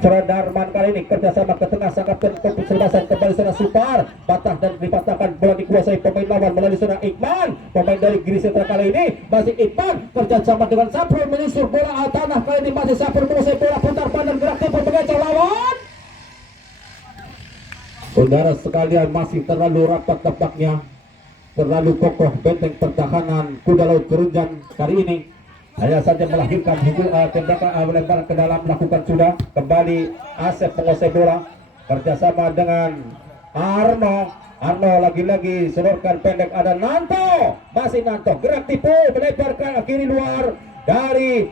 Saudara Darman kali ini kerjasama ke tengah sang kapten kesebasan kembali saudara Supar patah dan dipatahkan, bola dikuasai pemain lawan melalui saudara Iqman, pemain dari Grisetra kali ini masih Iqman kerjasama dengan Saprul menyusur bola tanah, kali ini masih Saprul menguasai bola, putar pandang gerak tempo mengejar lawan. Saudara sekalian masih terlalu rapat tampaknya, terlalu kokoh benteng pertahanan Kuda Laut Kerunjan kali ini. Hanya saja melahirkan tembakan lemparan ke dalam, melakukan sudah kembali Asep menguasai bola kerjasama dengan Arno lagi-lagi sedorkan pendek, ada Nanto, masih Nanto gerak tipu melebarkan kiri luar dari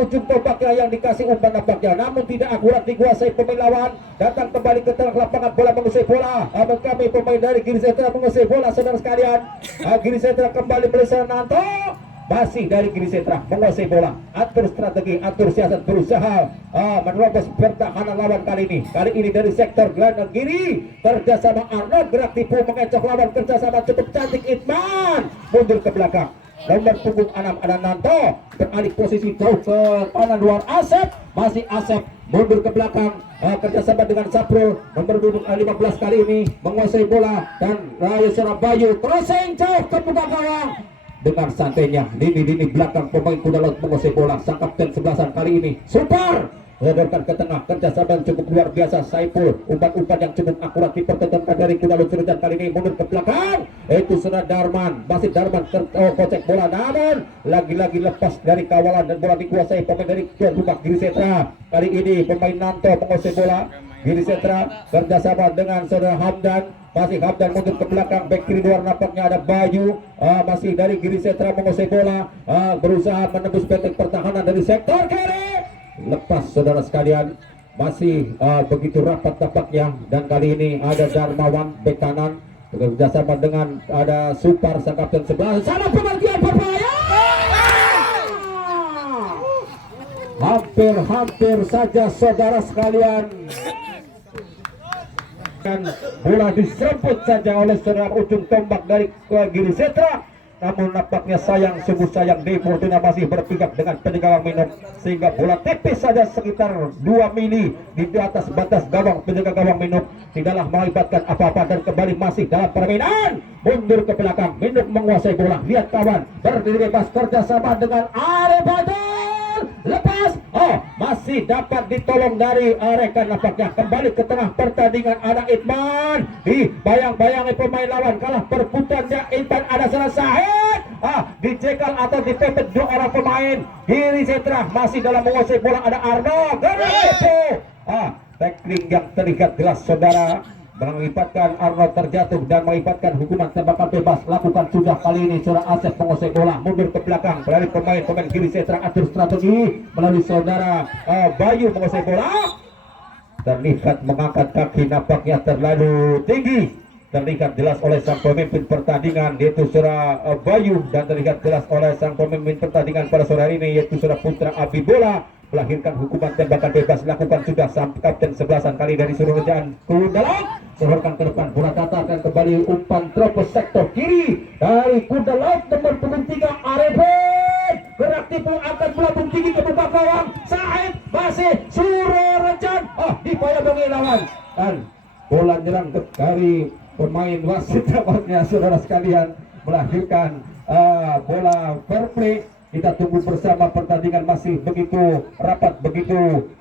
ujung tombaknya yang dikasih umpan nampaknya, namun tidak akurat dikuasai pemain lawan. Datang kembali ke tengah lapangan, bola menguasai bola, kami pemain dari Grisetra menguasai bola saudara sekalian. Grisetra kembali meleset Nanto, masih dari Grisetra menguasai bola, atur strategi, atur siasat, berusaha menerobos pertahanan lawan kali ini dari sektor gelandang kiri kerjasama Arnold, gerak tipu mengecoh lawan, kerjasama cukup cantik Itman, mundur ke belakang nomor punggung 6 ada Nanto, beralih posisi jauh ke kanan luar Asep, masih Asep mundur ke belakang kerjasama dengan Saprul nomor punggung 15 kali ini menguasai bola, dan Raya Surabaya crossing jauh ke buka gawang dengan santainya lini belakang pemain Kuda Laut menguasai bola. Sang kapten sebelasan kali ini Super menyodorkan ke tengah, kerjasama cukup luar biasa Saiful, umpan-umpan yang cukup akurat dipertontonkan dari Kuda Laut Kerunjan kali ini, mundur ke belakang itu sudah Darman, masih Darman kocek bola, namun lagi-lagi lepas dari kawalan dan bola dikuasai pemain dari rumah Grisetra. Kali ini pemain Nanto menguasai bola, Grisetra kerjasama dengan saudara Hamdan, masih Hamdan mundur ke belakang, back kiri luar nampaknya ada Bayu, masih dari Grisetra menguasai bola, berusaha menembus benteng pertahanan dari sektor kiri, lepas saudara sekalian, masih begitu rapat tampaknya, dan kali ini ada Darmawan back kanan bekerjasama dengan ada Supar sang kapten sebelah sana, pengertian berbahaya, hampir saja saudara sekalian, bola diseremput saja oleh saudara ujung tombak dari Grisetra, namun nampaknya sayang, sungguh sayang, De Fortuna masih berpihak dengan penjaga gawang minum, sehingga bola tipis saja sekitar 2 mili di atas batas gawang penjaga gawang minum, tidaklah mengakibatkan apa-apa, dan kembali masih dalam permainan, mundur ke belakang, minum menguasai bola, lihat kawan berdiri bebas kerjasama dengan Arebadol, lepas, masih dapat ditolong dari rekan nampaknya, kembali ke tengah pertandingan ada Itman, dibayang-bayangi pemain lawan, kalah perputarannya Itman, ada salah Sahid, dicegal atau dipepet 2 orang pemain Grisetra, masih dalam menguasai bola ada Arno, tackling yang terikat jelas saudara, mengakibatkan Arnold terjatuh dan mengakibatkan hukuman tembakan bebas, lakukan sudah kali ini saudara Asep menguasai bola, mundur ke belakang dari pemain Grisetra, atur strategi melalui saudara Bayu menguasai bola, terlihat mengangkat kaki nampaknya terlalu tinggi, terlihat jelas oleh sang pemimpin pertandingan yaitu saudara Bayu, dan terlihat jelas oleh sang pemimpin pertandingan pada sore hari ini yaitu saudara Putra Abi Bola, melahirkan hukuman tembakan bebas, lakukan sudah sang kapten sebelasan kali dari Surabaya Kuda Laut, serahkan ke depan, bola datarkan kembali, umpan terobos sektor kiri dari Kuda Laut nomor punggung 3 Arifin, gerak tipu akan melambung tinggi ke buka gawang, Said masih Surarejan, dibayang-bayangi lawan, dan bola nyerang dari pemain wasit tampaknya saudara sekalian, melahirkan bola fair play. Kita tunggu bersama, pertandingan masih begitu rapat, begitu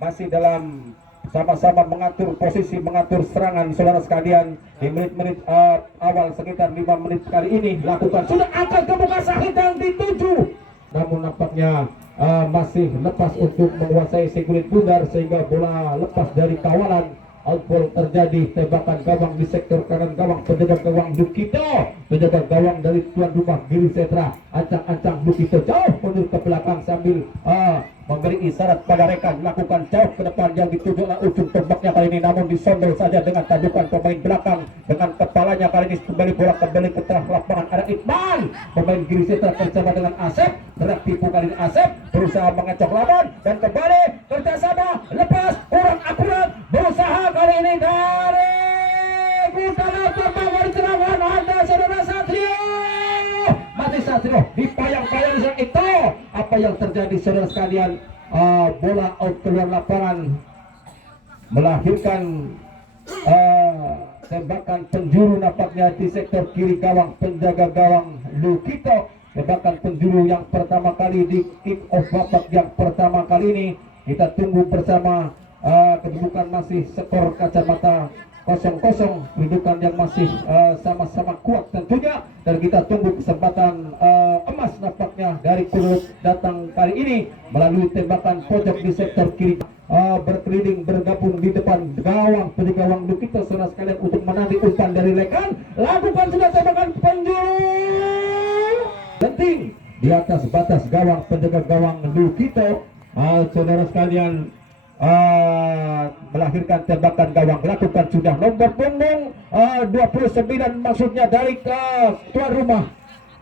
masih dalam sama-sama mengatur posisi, mengatur serangan saudara sekalian. Di menit-menit awal sekitar 5 menit kali ini lakukan sudah akan kebuka Sahid yang dituju, namun nampaknya masih lepas untuk menguasai si kulit bundar, sehingga bola lepas dari kawalan. Outball terjadi, tembakan gawang di sektor kanan gawang, penjaga gawang Lukito, penjaga gawang dari tuan rumah Grisetra, ancang-ancang Lukito jauh mundur ke belakang sambil memberi isyarat pada rekan, lakukan jauh ke depan yang dituju oleh ujung tombaknya kali ini, namun disondol saja dengan tajukan pemain belakang dengan kepalanya kali ini. Kembali bola kembali ke tengah lapangan ada Iqbal, pemain Grisetra bersama dengan Asep, gerak tipu kali ini Asep berusaha mengecoh lawan, dan kembali kerjasama, lepas kurang akurat, berusaha kali ini dari Kuda Laut membawa serangan, ada saudara Satrio, mati Satrio dipayang-payang itu, apa yang terjadi saudara sekalian, bola out keluar lapangan, melahirkan tembakan penjuru nampaknya di sektor kiri gawang penjaga gawang Lukito. Tembakan penjuru yang pertama kali di kick off babak yang pertama kali ini. Kita tunggu bersama. Kedudukan masih skor kacamata 0-0, kedudukan yang masih sama-sama kuat tentunya, dan kita tunggu kesempatan emas nampaknya dari Kulut datang kali ini melalui tembakan pojok di sektor kiri, berkeliling bergabung di depan gawang penjaga gawang Lukito saudara sekalian untuk menanti umpan dari rekan. Lakukan sudah tembakan penjuru penting di atas batas gawang penjaga gawang Lukito. Saudara sekalian, melahirkan tembakan gawang, lakukan sudah nomor punggung 29 maksudnya dari tuan rumah,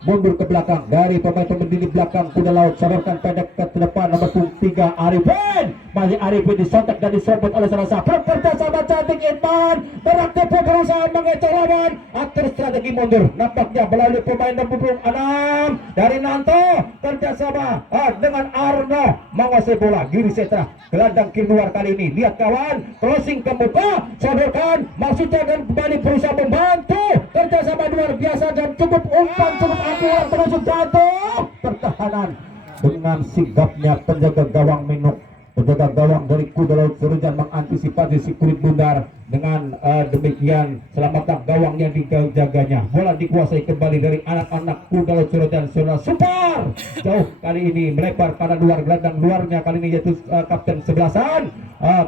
mundur ke belakang dari pemain-pemain di belakang kuda laut, sodorkan pendek ke depan nomor punggung 3 Arifin. Masih Arifin disontek dan disobot oleh salah satu kerjasama cantik Irfan, beraktifu berusaha mengecoh lawan, atur strategi mundur nampaknya melalui pemain nomor punggung 6 dari Nanto, kerjasama dengan Arno menguasai bola. Giri Setra gelandang kiri luar kali ini, lihat kawan, crossing ke muka, sodorkan maksudnya dan kembali berusaha membantu, kerjasama luar biasa dan cukup umpan, cukup akurat, terus jatuh pertahanan dengan sigapnya penjaga gawang Minuk. Penjaga gawang dari kuda laut Serujan mengantisipasi si kulit bundar. Dengan demikian selamatkan gawang yang dijaganya. Bola dikuasai kembali dari anak-anak kuda laut Serujan. Saudara super jauh kali ini melebar pada luar, gelandang luarnya kali ini yaitu kapten 11-an,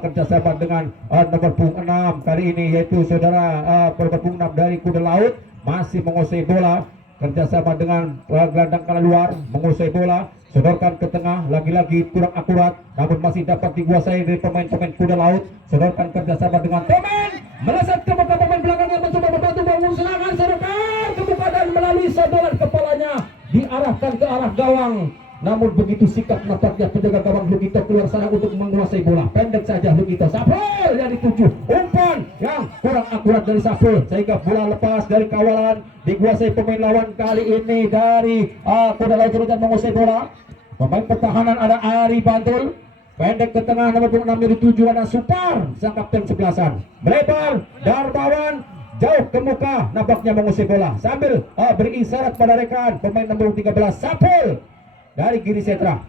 kerjasama dengan nomor punggung 6 kali ini yaitu saudara nomor punggung 6 dari kuda laut masih menguasai bola, kerjasama dengan gelandang kala luar menguasai bola, sodorkan ke tengah, lagi-lagi kurang akurat namun masih dapat dikuasai dari pemain-pemain kuda laut. Sodorkan kerjasama dengan Tomen, melesat ke muka pemain belakang yang mencoba membantu bangun serangan, sodorkan ke muka dan melalui sodoran kepalanya diarahkan ke arah gawang. Namun begitu sikap nampaknya penjaga gawang Lukito keluar sana untuk menguasai bola. Pendek saja Lukito, Sapul yang dituju, umpan yang kurang akurat dari Sapul sehingga bola lepas dari kawalan, dikuasai pemain lawan kali ini dari kuda laut Serujan menguasai bola. Pemain pertahanan ada Ari Bantul, pendek ke tengah nomor 6 yang dituju ada Supar sang kapten 11-an, melebar Darmawan jauh ke muka nampaknya menguasai bola sambil beri isyarat pada rekan pemain nomor 13 Sapul dari Giri Setra.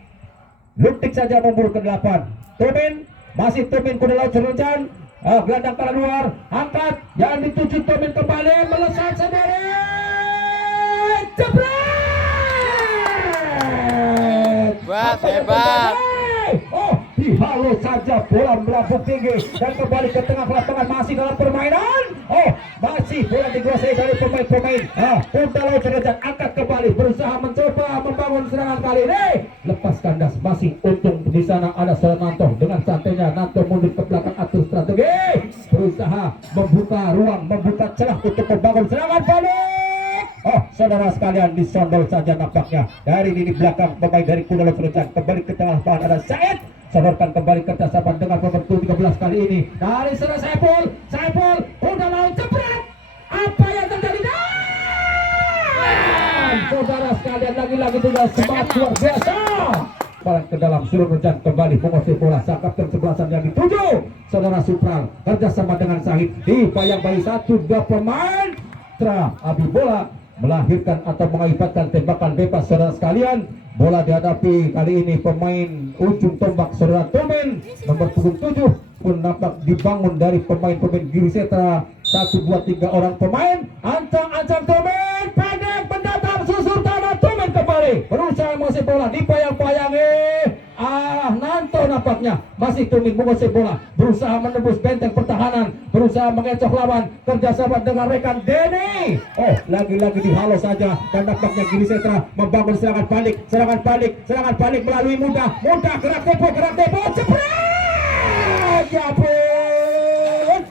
Lutik saja memburu ke 8. Tomin, masih Tomin kuda laut Serujan, gelandang kala luar, angkat yang dituju Tomin kembali, melesat sendiri, jebret. Wah, hebat. Dihalau saja bola melambung tinggi dan kembali ke tengah lapangan, masih dalam permainan. Masih bola dikuasai dari pemain-pemain kuda laut Serujan, angkat kembali, berusaha mencoba membangun serangan kali ini. Lepas kandas, masih untung di sana ada Nanto dengan santainya. Nanto mundur ke belakang, atur strategi, berusaha membuka ruang, membuka celah untuk membangun serangan balik. Saudara sekalian, disondol saja nampaknya dari lini belakang pemain dari kuda laut Serujan. Kembali ke tengah lapangan ada Said, sodorkan kembali kerjasama dengan nomor 13 kali ini dari sana Saiful, kuda laut jebret. Apa yang terjadi? Saudara sekalian, lagi-lagi juga semangat luar biasa. Balan ke dalam, Serujan kembali menguasai bola, sang kapten 11-an yang dituju saudara Supral, kerjasama dengan Sahid, dibayang-bayi 1-2 pemain Abi bola melahirkan atau mengakibatkan tembakan bebas saudara sekalian. Bola dihadapi kali ini pemain ujung tombak saudara Tomen nomor punggung 7 pun nampak dibangun dari pemain-pemain Giri Setra. 1, 2, 3 orang pemain, ancang-ancang Tomen, pendek mendatar susur tanah, Tomen kembali berusaha menguasai bola, dipayang-payangi Nanto nampaknya masih Tomen menguasai bola, berusaha menembus benteng pertahanan, berusaha mengecoh lawan, kerjasama dengan rekan Denny. Lagi-lagi dihalau saja dan nampaknya Giri Setra membangun serangan balik melalui mudah gerak tempo, jebret, jabut.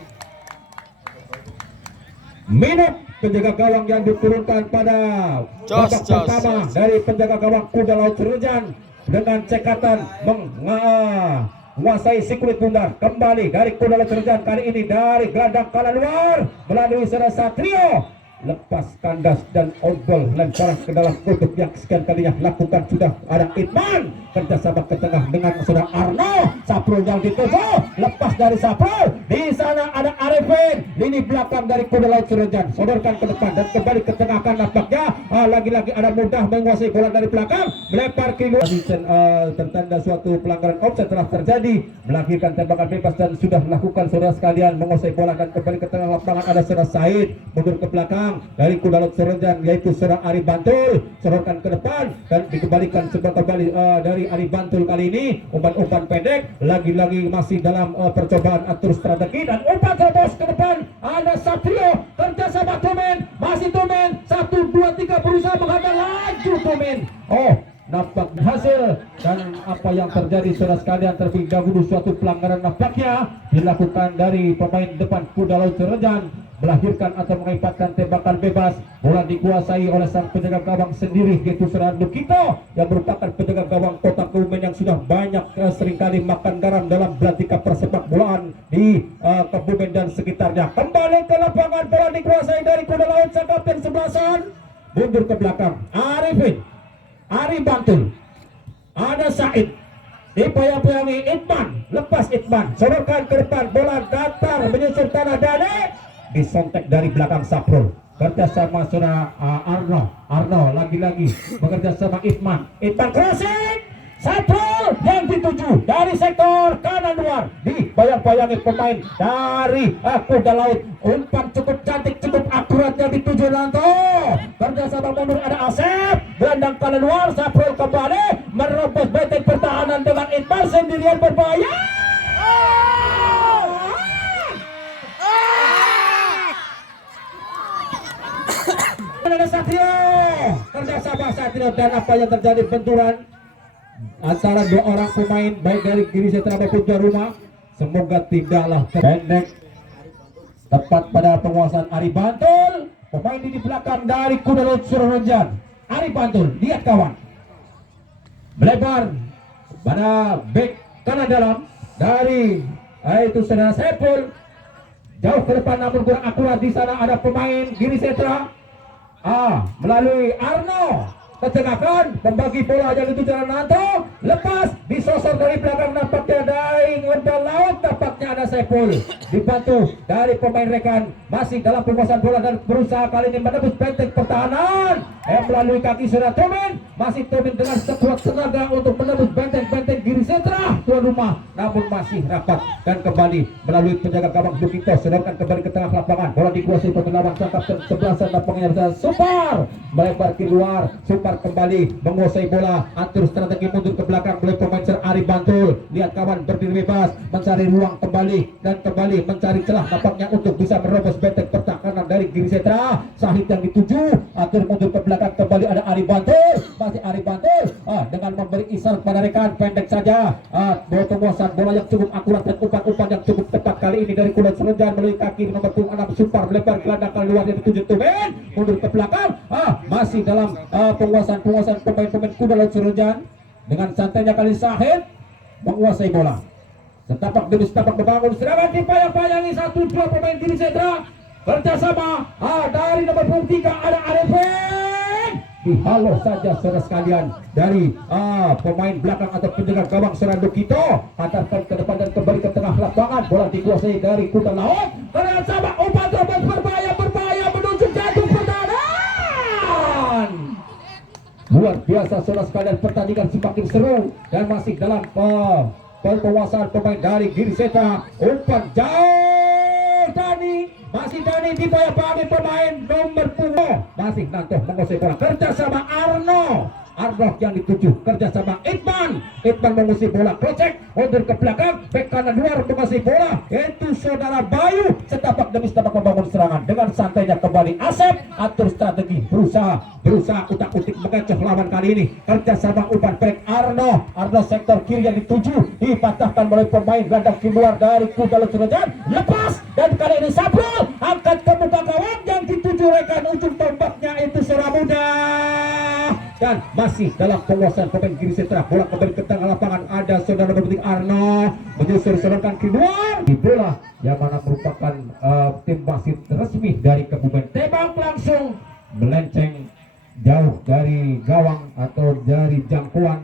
Minuk penjaga gawang yang diturunkan pada babak pertama dari penjaga gawang kuda laut Serujan dengan cekatan menguasai si kulit bundar. Kembali dari kuda laut Serujan kali ini dari gelandang kala luar melalui saudara Satrio, lepas kandas dan obol lemparan ke dalam untuk yang sekian kalinya lakukan. Sudah ada Itman kerjasama ke tengah dengan saudara Arno. Saprul yang dituju, lepas dari Saprul, di sana ada Arifin, lini belakang dari Kuda Laut Surojan, sodorkan ke depan dan kembali ke tengah. Kan nampaknya lagi-lagi ada mudah menguasai bola dari belakang, melempar ke luar. Tertanda suatu pelanggaran offside telah terjadi, melahirkan tembakan bebas dan sudah melakukan saudara sekalian menguasai bola dan kembali ke tengah lapangan. Ada saudara Said mundur ke belakang dari Kuda Laut Surojan, yaitu saudara Ari Bantul, sodorkan ke depan dan dikembalikan sebuah kembali dari Ari Bantul. Kali ini umpan-umpan pendek, lagi-lagi masih dalam percobaan atur strategi dan umpan terus ke depan. Ada Satrio kerjasama Tumen, masih Tumen, 1, 2, 3 berusaha menghadang, laju Tumen. Nampak hasil dan apa yang terjadi saudara sekalian, terlebih dahulu suatu pelanggaran nampaknya dilakukan dari pemain depan Kuda Laut Surojan, melahirkan atau mengimpatkan tembakan bebas. Bola dikuasai oleh sang penjaga gawang sendiri, yaitu saudara Lukito yang merupakan penjaga gawang Kota Kebumen yang sudah banyak seringkali makan garam dalam belantika persepak bolaan di Kebumen dan sekitarnya. Kembali ke lapangan, bola dikuasai dari Kuda Laut, sang kapten sebelasan mundur ke belakang. Arifin, Ari Bantul, ada Said, dipayang-payangi Itman, lepas Itman, sodorkan ke depan, bola datar menyusul tanah Dane, disontek dari belakang Saprul, kerjasama saudara Arno lagi-lagi bekerja sama Itman crossing, Saprul yang dituju dari sektor kanan luar, dibayang-bayangi pemain dari Kuda Laut, umpan cukup cantik, cukup akurat yang dituju Lanto, kerjasama mundur ada Asep, gelandang kanan luar, Saprul kembali merobos benteng pertahanan dengan Itman sendirian berbahaya. Ada Satrio, kerjasama Satrio, dan apa yang terjadi, benturan antara dua orang pemain baik dari Giri Setra maupun Jaruma. Semoga tidaklah pendek, tepat pada penguasaan Ari Bantul, pemain di belakang dari Kuda Laut Surojan. Ari Bantul, lihat kawan, melebar pada back kanan dalam dari itu saudara Saiful, jauh ke depan namun kurang akurat. Di sana ada pemain Giri Setra melalui Arno, ketengahkan, membagi bola yang itu jalan Nanto, lepas disosor dari belakang, nampaknya dari Kuda Laut, nampaknya ada Saiful, dibantu dari pemain rekan, masih dalam penguasaan bola dan berusaha kali ini menembus benteng pertahanan melalui kaki saudara Tumen, masih Tumen dengan sekuat tenaga untuk menembus benteng Giri Setra tuan rumah, namun masih rapat dan kembali melalui penjaga gawang Lukito, sedangkan kembali ke tengah lapangan, bola dikuasai penyelam sang kapten sebelasan, nampaknya bisa Supar melebar ke luar. Supar kembali menguasai bola, atur strategi mundur ke belakang oleh pemain Ari Bantul, lihat kawan berdiri bebas, mencari ruang kembali dan kembali mencari celah nampaknya untuk bisa merobos benteng pertahanan dari Giri Setra. Sahid yang dituju, atur mundur ke belakang, kembali ada Ari Bantul, masih Ari Bantul dengan memberi isyarat pada rekan, pendek saja, bola penguasaan bola yang cukup akurat dan umpan-umpan yang cukup tepat kali ini dari Kuda Surojan melalui kaki nomor 6 Supar, melebar gelandang keluar yang dituju Tumen, mundur ke belakang, masih dalam penguasaan pemain Kuda Laut Surojan. Dengan santainya kali Sahid menguasai bola, setapak demi setapak membangun serangan, dipayang-payangi 1-2 pemain Giri Setra, kerjasama dari nomor 23 ada Arifin, dihalau saja saudara sekalian dari pemain belakang atau penjaga gawang saudara Lukito, hantarkan ke depan dan kembali ke tengah lapangan, bola dikuasai dari Kuda Laut, kerjasama umpan terobos berbahaya menuju jantung pertahanan. Luar biasa saudara sekalian, pertandingan semakin seru dan masih dalam penguasaan pemain dari Giri Setra. Umpan jauh Dani, masih Dani dipayang-payangi pemain nomor 2, masih Nanto menguasai bola, kerjasama Arno yang dituju, kerjasama Itman mengusir bola, crosscheck mundur ke belakang, bek kanan luar menguasai bola, yaitu saudara Bayu, setapak demi setapak membangun serangan. Dengan santainya kembali Asep, atur strategi, berusaha utak-utik mengecoh lawan kali ini, kerjasama umpan pendek Arno sektor kiri yang dituju, dipatahkan oleh pemain gelandang keluar dari Kuda Laut Surojan, lepas dan kali ini Saprul angkat ke muka kawan yang dituju rekan, ujung tombaknya itu saudara muda dan masih dalam penguasaan pemain Giri Setra. Bola kembali ke tengah lapangan, ada saudara berbentuk Arno menyusul-susulkan keluar di bola yang mana merupakan tim wasit resmi dari Kebumen. Tembak langsung melenceng jauh dari gawang atau dari jangkauan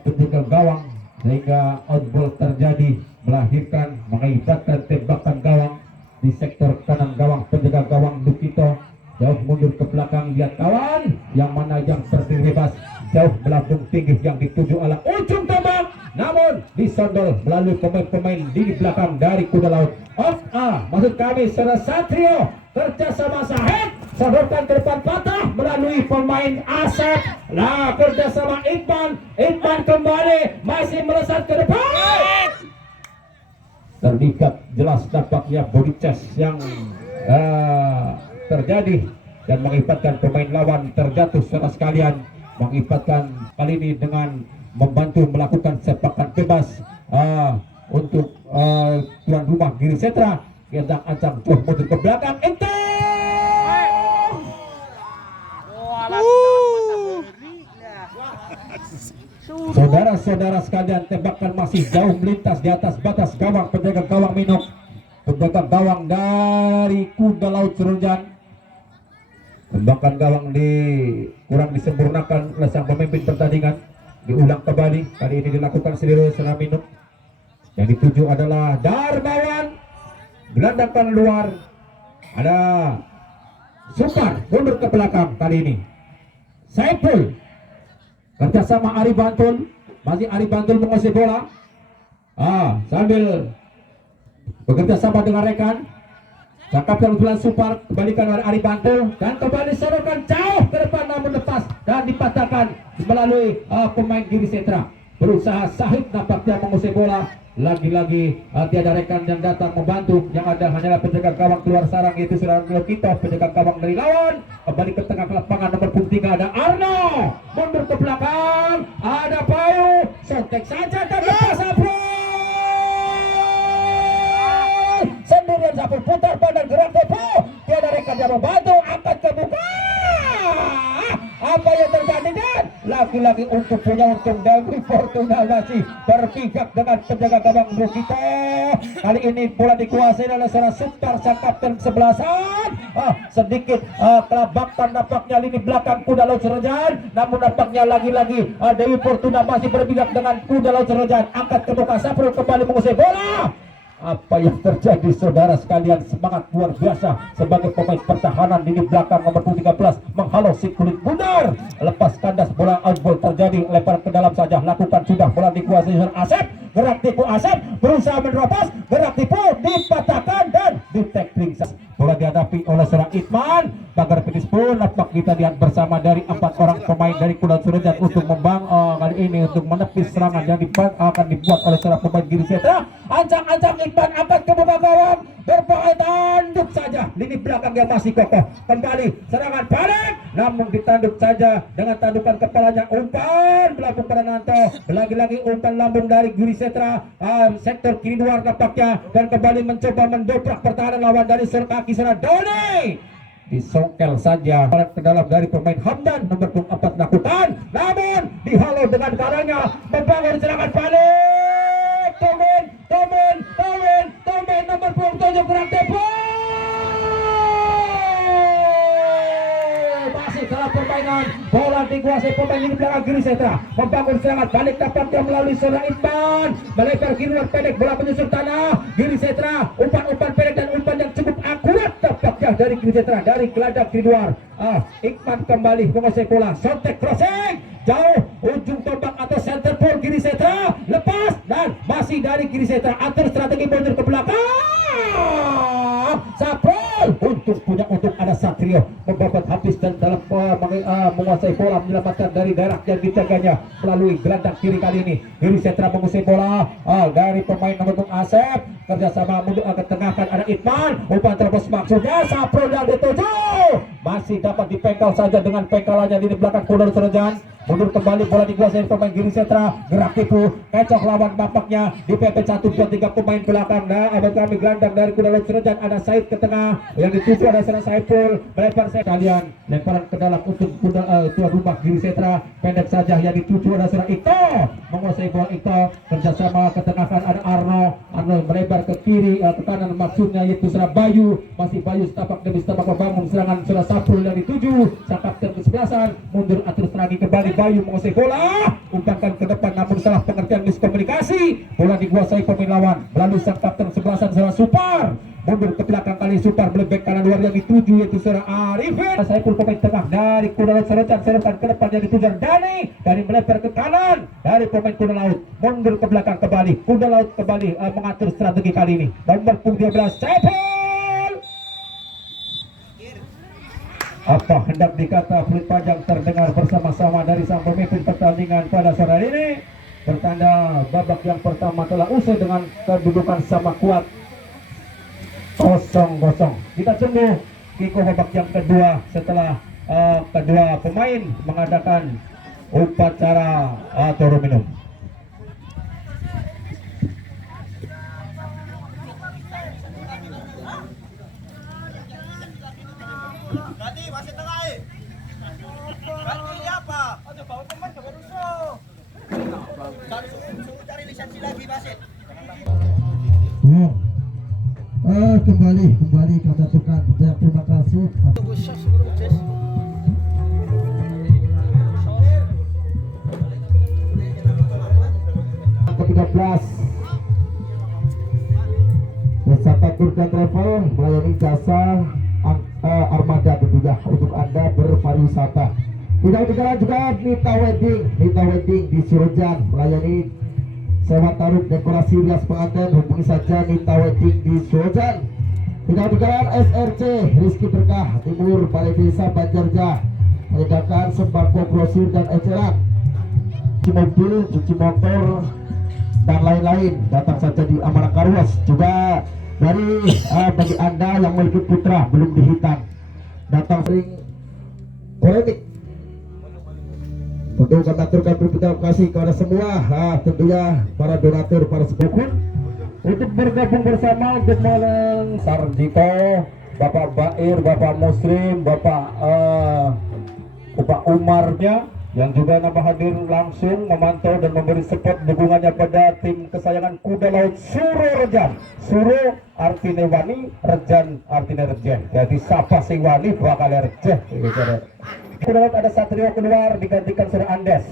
penjaga gawang sehingga outball terjadi, melahirkan mengakibatkan tembakan gawang di sektor kanan gawang. Penjaga gawang Lukito jauh mundur ke belakang, lihat kawan yang mana yang berdiri bebas, jauh melambung tinggi yang dituju ala ujung tembak, namun disondol melalui pemain-pemain di belakang dari Kuda Laut. Maksud kami saudara Satrio kerjasama Sahid sodorkan ke depan patah melalui pemain Asep. Nah, kerjasama Iqman kembali masih melesat ke depan. Terlihat jelas nampaknya body chest yang terjadi dan mengakibatkan pemain lawan terjatuh saudara sekalian, mengakibatkan kali ini dengan membantu melakukan sepakan bebas untuk tuan rumah Giri Setra. Ancang jauh mundur ke belakang, saudara-saudara sekalian, tembakan masih jauh melintas di atas batas gawang penjaga gawang Minok. Penjaga gawang dari Kuda Laut Serunjan. Tembakan gawang kurang disempurnakan oleh sang pemimpin pertandingan. Diulang kembali, kali ini dilakukan sendiri oleh Minok. Yang dituju adalah Darmawan, gelandangan luar. Ada Sukar mundur ke belakang kali ini. Saiful kerjasama Ari Bantul, masih Ari Bantul menguasai bola. Sambil bekerja sama dengan rekan, cakapkan bulan Supar, kembalikan oleh Ari Bantul dan kembali sodorkan jauh ke depan namun lepas dan dipatahkan melalui pemain Giri Setra. Berusaha Sahid nampaknya menguasai bola. Lagi-lagi tiada rekan yang datang membantu, yang ada hanyalah penjaga gawang keluar sarang, yaitu Saudara Lukito, penjaga gawang dari lawan. Kembali ke tengah lapangan nomor 3 ada Arno, mundur ke belakang, ada Payu, sontek saja dan lepas April. Sendirian April putar badan gerak depo, tiada rekan yang membantu, angkat ke muka. Apa yang terjadi dan lagi-lagi untuk punya untung dari Fortuna masih berpihak dengan penjaga gawang Lukito. Kali ini bola dikuasai oleh seorang Sutar sang kapten kesebelasan. Sedikit kelabakan nampaknya lini belakang Kuda Laut Serunjan, namun nampaknya lagi-lagi Dewi Fortuna masih berpihak dengan Kuda Laut Serunjan. Angkat ke muka, Saprul kembali menguasai bola. Apa yang terjadi saudara sekalian, semangat luar biasa sebagai pemain pertahanan lini belakang nomor 13 menghalau si kulit bundar. Lepas kandas, bola outball terjadi, lempar ke dalam saja, lakukan sudah, bola dikuasai oleh Asep. Gerak tipu Asep, berusaha menerobos, gerak tipu dipatahkan dan di tackling. Bola dihadapi oleh seorang Itman. Pagar finish pun nampak kita lihat bersama dari 4 orang pemain dari Kuda Serunjan untuk kali ini untuk menepis serangan yang akan dibuat oleh seorang pemain Giri Setra. Ancang-ancang Iqbal angkat ke muka gawang, berbahaya, tanduk saja, lini belakang yang masih kokoh. Kembali serangan balik, namun ditanduk saja dengan tandukan kepalanya. Umpan belakang pada Nanto, lagi-lagi umpan lambung dari Giri Setra, sektor kiri luar nampaknya, dan kembali mencoba mendobrak pertahanan lawan dari kaki sana Doni. Disongkel saja ke dalam dari pemain Hamdan nomor 4 lakukan, namun dihalau dengan karanya, membangun serangan balik. Tomen nomor 27 gerak tempo. Masih dalam permainan, bola dikuasai pemain di belakang Giri Setra, membangun serangan balik dapatnya melalui seorang Iqbal, melebar kiri luar pendek, bola menyusul tanah. Giri Setra umpan pendek dan umpan yang cukup akurat dapatnya dari Giri Setra dari gelandang kiri luar. Iqbal kembali menguasai bola, sontek crossing jauh, ujung tombak atau center pole Giri Setra, lepas dan masih dari Giri Setra, atur strategi mundur ke belakang. Saprol punya untung ada Satrio membabat habis dan dalam menguasai bola, menyelamatkan dari daerah yang dijaganya melalui gelandang kiri. Kali ini Giri Setra menguasai bola dari pemain nomor 6 Asep, kerjasama mundur ke tengah kan ada Itman, umpan terus maksudnya Saprol yang dituju masih dapat dipengkal saja dengan pengkalannya di belakang Kuda Serunjan. mundur kembali, bola dikuasai pemain Giri Setra, gerak tipu, kacok lawan bapaknya, di PP 1, 2, 3 pemain belakang. Nah, ada kami gelandang dari Kuda Laut Srejan, ada Said ke tengah, yang dituju ada Sana Saiful, melempar kalian, lemparan ke dalam untuk tuan rumah Giri Setra, pendek saja, yang dituju ada Sana Ito, menguasai bola Ito, kerjasama ke tengah kan ada Arno melebar ke kiri, ke kanan maksudnya yaitu Sana Bayu, masih Bayu setapak demi setapak membangun serangan Sana Saiful yang dituju, sakap kesebelasan, mundur atur lagi kembali Bayu menguasai bola, umpankan ke depan namun salah pengertian miskomunikasi, bola dikuasai pemain lawan melalui sang kapten sebelasan Sana Supar, mundur ke belakang kali Supar melebek kanan luar yang dituju yaitu Sana Arifin, Saiful pemain tengah dari Kuda Laut Srejan, serahkan ke depan yang dituju Dani melebar ke kanan dari pemain Kuda Laut, mundur ke belakang kembali Kuda Laut kembali mengatur strategi kali ini, nomor 12 Saiful. Apa hendak dikata fluid panjang terdengar bersama-sama dari sang pemimpin pertandingan pada sore ini, bertanda babak yang pertama telah usai dengan kedudukan sama kuat 0-0. Kita tunggu kiko babak yang kedua setelah kedua pemain mengadakan upacara turun minum. Berarti masih tengah eh. Berarti apa? Ada bawa teman ke Rusuh. Cari lisensi lagi Basit. Kembali kami lakukan. Terima kasih. Ke-13 Wisata Tour dan Travel melayani jasa armada tentunya untuk Anda berpariwisata. Tidak ketinggalan juga Nita Wedding di Srejan melayani sewa taruh dekorasi rias pengantin, hubungi saja Nita Wedding di Srejan. Tidak ketinggalan SRC Rizky Berkah Timur Balai Desa Banjarjah menyediakan sembako, brosur dan eceran, cuci mobil, cuci motor dan lain-lain. Datang saja di Amanah Karwas. Juga dari bagi Anda yang memiliki putra belum dihitam, datang sering polemik. Tentu kami aturkan terima kasih kepada semua, tentunya para donatur, para sepukun untuk bergabung bersama untuk Malang Sarjito, Bapak Bair, Bapak Muslim, Bapak Umarnya yang juga nama hadir langsung memantau dan memberi support dukungannya pada tim kesayangan Kuda Laut Suro Rejan. Suro artinya wani, Rejan artinya rejen. Jadi siapa sing wani bakal rejen. Kuda Laut ada Satrio keluar digantikan Sura Andes.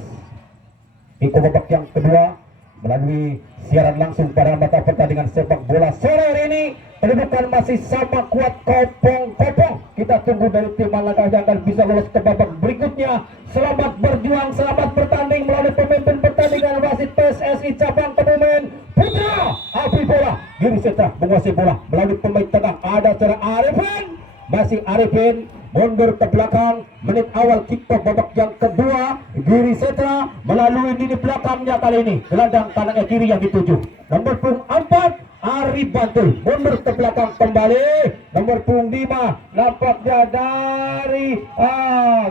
Di babak yang kedua melalui siaran langsung pada mata pertandingan sepak bola sore hari ini, kedudukan masih sama kuat kopong-kopong. Kita tunggu dari tim manakah yang akan bisa lolos ke babak berikutnya. Selamat berjuang, selamat bertanding melalui pemimpin pertandingan wasit PSSI cabang Kebumen Putra Api Bola Giri Setra menguasai bola melalui pemain tengah ada Sana Arifin, masih Arifin mundur ke belakang. Menit awal kick-off babak yang kedua, Giri Setra melalui lini belakangnya kali ini gelandang kanannya kiri yang dituju nomor punggung 4 Ari Bantul, mundur ke belakang kembali nomor punggung 5 nampaknya dari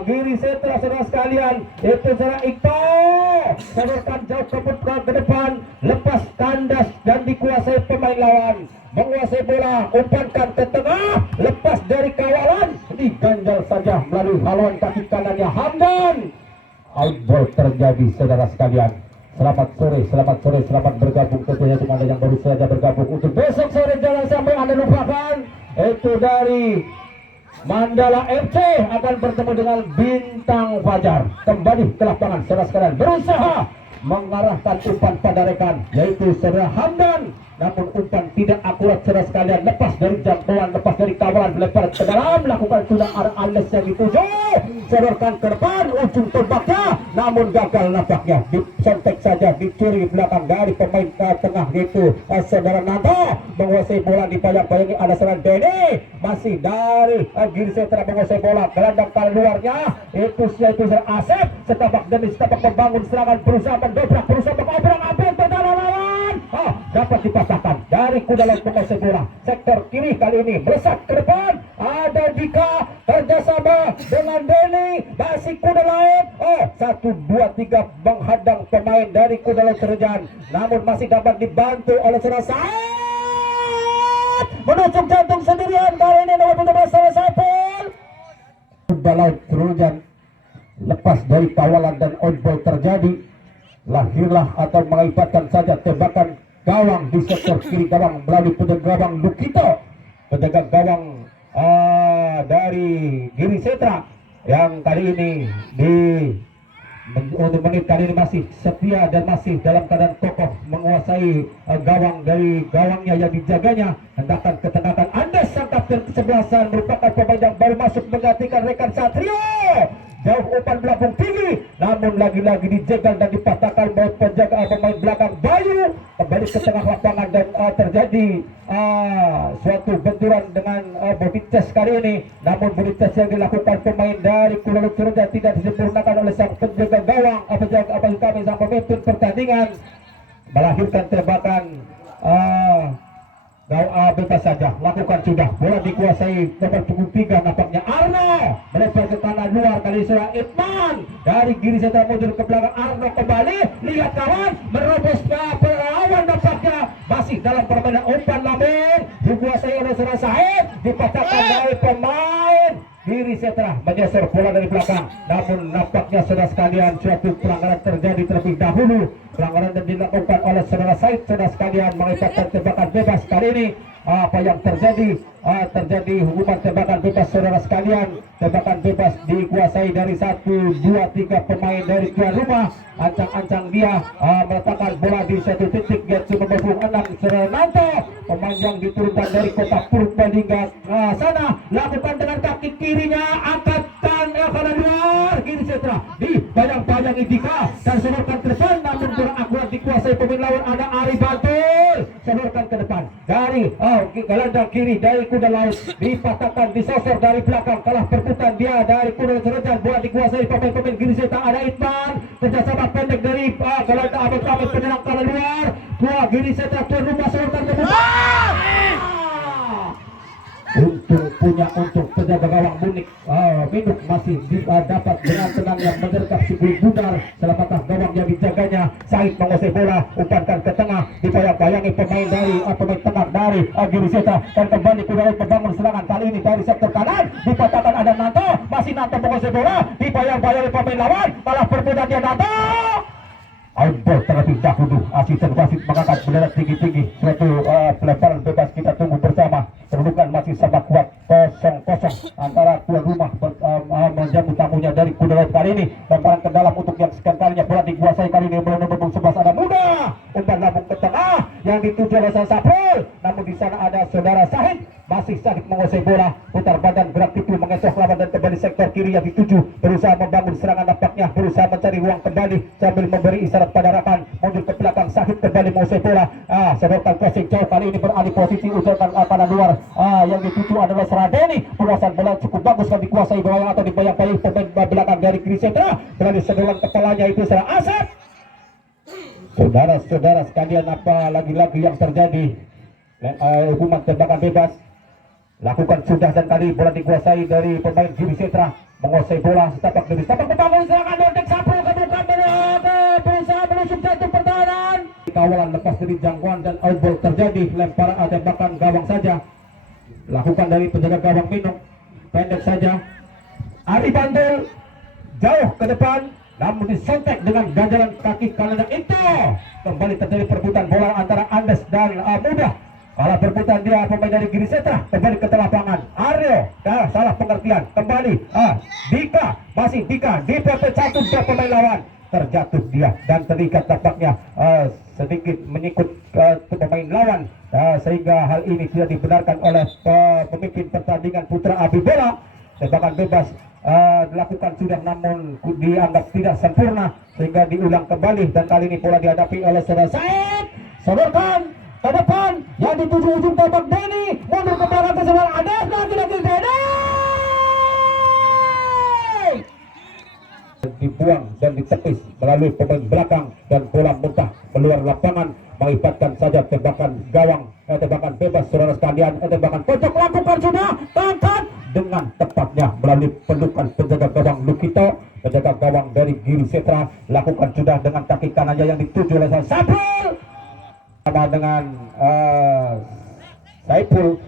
Giri Setra. Saudara sekalian, itu Sana Ito sodorkan jauh ke depan, lepas kandas dan dikuasai pemain lawan, menguasai bola, umpankan ke tengah, lepas dari kawalan, diganjal saja melalui haluan kaki kanannya Hamdan. Outball terjadi saudara sekalian. Selamat sore, selamat bergabung tentunya untuk Anda yang baru saja bergabung. Untuk besok sore jangan sampai Anda lupakan, itu dari Mandala FC akan bertemu dengan Bintang Fajar. Kembali ke lapangan saudara sekalian, berusaha mengarahkan umpan pada rekan yaitu saudara Hamdan, namun umpan tidak akurat saudara sekalian, lepas dari jangkauan, lepas dari kawalan, melebar ke dalam, melakukan sudah Ales yang dituju, sodorkan ke depan, ujung tombaknya namun gagal nampaknya, disontek saja, dicuri belakang dari pemain tengah yaitu saudara Nanto, menguasai bola dibayang-bayangi ada serangan Deni, masih dari Giri Setra menguasai bola, gelandang kali luarnya itu yaitu Asep, setapak demi setapak membangun serangan, berusaha mendobrak, berusaha mengobrol-abrik ke dalam lawan, dapat dipatahkan dari Kuda Laut menguasai bola sektor kiri kali ini, melesat ke depan ada Dika, terjadi kerjasama dengan Denny, masih kuda laut. Oh, 1, 2, 3 menghadang pemain dari kuda laut Serjan, namun masih dapat dibantu oleh Saudara Said menusuk jantung sendirian. Kali ini nomor 17 Saudara Saiful. Kuda laut Serjan lepas dari kawalan dan on ball terjadi, lahirlah atau mengakibatkan saja tembakan gawang di sektor kiri gawang melalui penjaga gawang Lukito, penjaga gawang dari Giri Setra yang kali ini untuk menit kali ini masih setia dan masih dalam keadaan kokoh menguasai gawang dari gawangnya yang dijaganya. Hendakkan ketengahkan Andes sang kapten kesebelasan merupakan pemain yang baru masuk menggantikan rekan Satrio. Jauh umpan belakang tinggi, namun lagi-lagi dijegal dan dipatahkan oleh penjaga pemain belakang Bayu. Kembali ke tengah lapangan dan terjadi suatu benturan dengan body test kali ini. Namun body test yang dilakukan pemain dari Kuala Lumpur tidak disempurnakan oleh sang penjaga gawang, penjaga kami sang pemimpin pertandingan, melahirkan tembakan bebas saja. Lakukan sudah, bola dikuasai nomor punggung 3 nampaknya Arno melempar ke tanah luar. Kali ini Itman dari Giri Setra mundur ke belakang. Arno kembali, lihat kawan, merobos lawan, nampaknya masih dalam permainan umpan, namun dikuasai oleh Saudara Said, dipatahkan dari pemain Giri Setra, mengeser bola dari belakang. Namun nampaknya saudara sekalian suatu pelanggaran terjadi terlebih dahulu. Pelanggaran yang dilakukan oleh Saudara Said, saudara sekalian, mengakibatkan tembakan bebas. Kali ini apa yang terjadi? Terjadi hukuman tembakan bebas saudara sekalian. Tembakan bebas dikuasai dari 1, 2, 3 pemain dari tuan rumah. Ancang-ancang dia meletakkan bola di satu titik yaitu nomor 26 Saudara Nanto, pemain yang diturunkan dari kota Purbalingga sana. Lakukan dengan kaki kirinya, angkatkan ke luar. Giri Setra di bayang-bayang Indika dan seluruhkan ke depan, namun kurang akurat dikuasai pemain lawan. Ada Ari Bantul, seluruhkan ke depan dari gelandang kiri dari kuda laut, dipatahkan, disosor dari belakang, kalah perkutan dia dari kuda Serjan. Bola dikuasai pemain-pemain Giri Setra. Ada Itman, kerjasama pendek dari gelandang abang-abang penyerang ke luar. Giri Setra tuan rumah, seluruhkan ke depan. Untung penjaga gawang Munik Minuk masih dapat dengan tenang yang menerkap si Budar. Selamatlah gawang yang dijaganya. Said menguasai bola, umpankan ke tengah, dibayang-bayangi pemain dari pemain tengah dari Giri Setra, dan kembali kuda membangun serangan. Kali ini dari sektor kanan, dipatahkan ada Nanto, masih Nanto menguasai bola, dibayang-bayangi pemain lawan, malah perbuatan dia Nanto. Outball terlebih dahulu, asisten wasit mengangkat bendera tinggi-tinggi. Suatu pelemparan bebas, kita tunggu bersama. Kedudukan masih sama kuat 0-0 antara tuan rumah menjamu tamunya dari kuda laut. Kali ini lemparan ke dalam untuk yang sekian kalinya, bola dikuasai kali ini oleh nomor 11 ada Muda. Umpan lambung ke tengah yang dituju oleh Sapul, namun di sana ada Saudara Sahid, masih Sahid menguasai bola, putar badan gerak tipu mengesok lawan dan kembali sektor kiri yang dituju, berusaha membangun serangan, nampaknya berusaha mencari ruang kembali sambil memberi isyarat pada rekan, mundur ke belakang. Sahid kembali menguasai bola, sedangkan crossing jauh kali ini beralih posisi, ujarkan kanan luar. Yang dituju adalah Seradeni. Penguasaan bola cukup bagus kan dikuasai bola atau dibayang-bayang pemain belakang dari Giri Setra. Berani sedolan kepalanya itu Saudara Asep. Saudara-saudara sekalian, apa lagi-lagi yang terjadi? Hukuman tembakan bebas lakukan sudah, dan kali bola dikuasai dari pemain Giri Setra, menguasai bola. Setapak demi setapak membangun serangan, Dodek Sapu kebuka berusaha menusuk jantung pertahanan. Kawalan lepas dari jangkauan dan outball terjadi, lemparan tembakan gawang saja. Lakukan dari penjaga gawang Minuk, pendek saja. Ari Bantul jauh ke depan, namun disontek dengan ganjalan kaki kanan itu. Kembali terjadi perebutan bola antara Andes dan Muda. Kalah perebutan dia pemain dari Giri Setra, kembali ke lapangan. Aryo, salah pengertian. Kembali Dika, masih Dika dipepet satu dia pemain lawan. Terjatuh dia dan terikat tampaknya sedikit menyikut pemain lawan, sehingga hal ini tidak dibenarkan oleh pemimpin pertandingan Putra Abi Bola. Tembakan bebas dilakukan sudah, namun dianggap tidak sempurna sehingga diulang kembali, dan kali ini bola dihadapi oleh Saudara Said. Sodorkan ke depan yang dituju ujung tembak Denny, mundur ke belakang ke sebelah Ades, nanti Denny dibuang dan ditepis melalui pemain belakang, dan bola muntah keluar lapangan, mengakibatkan saja tembakan gawang, tembakan bebas saudara sekalian, tembakan pojok. Lakukan sudah, tangkap dengan dengan tepatnya melalui pelukan penjaga gawang Lukito. Penjaga gawang dari Giri Setra lakukan sudah dengan kaki kanannya yang dituju oleh Saiful sama dengan Saiful.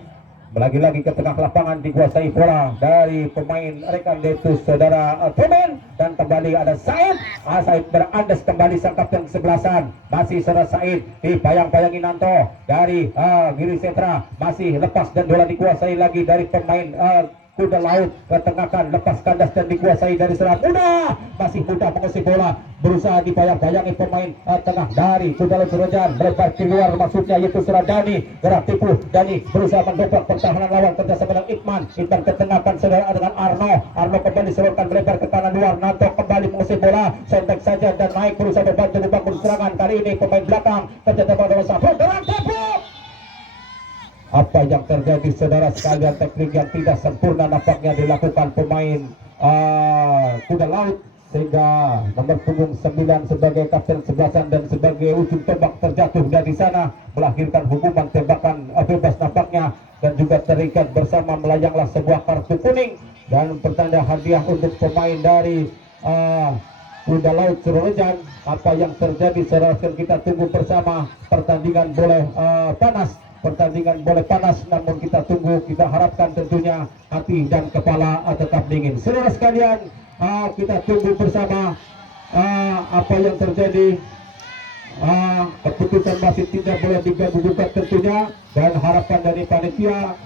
Lagi-lagi ke tengah lapangan dikuasai bola dari pemain rekan yaitu saudara Tomen, dan kembali ada Said. Said berandes kembali sang kapten kesebelasan. Masih saudara Said dipayang-payangi Nanto dari Giri Setra, masih lepas dan bola dikuasai lagi dari pemain Kuda Laut, ketengahkan lepas kandas dan dikuasai dari Serat Muda. Masih mudah menguasai bola, berusaha dipayang-payangi pemain tengah dari Kuda Laut Surojan, melebar keluar maksudnya yaitu Serat Dani. Gerak tipu Dani berusaha mendobrak pertahanan lawan kerjasama dengan Ikman. Ikman ketengahkan saudara dengan Arno kembali selurkan melebar ke kanan luar. Nanto kembali menguasai bola, sontek saja dan naik berusaha membantu membangun serangan. Kali ini pemain belakang kerjasama dengan Safro, gerak tipu. Apa yang terjadi saudara sekalian, teknik yang tidak sempurna nampaknya dilakukan pemain Kuda Laut, sehingga nomor punggung 9 sebagai kapten sebelasan dan sebagai ujung tombak terjatuh dari sana, melahirkan hukuman tembakan bebas nampaknya, dan juga terikat bersama melayanglah sebuah kartu kuning dan pertanda hadiah untuk pemain dari Kuda Laut Surojan. Apa yang terjadi saudara sekalian kita tunggu bersama. Pertandingan boleh panas, namun kita tunggu, kita harapkan tentunya hati dan kepala tetap dingin. Saudara sekalian, kita tunggu bersama apa yang terjadi. Keputusan masih tidak boleh diganggu-gugat tentunya, dan harapan dari panitia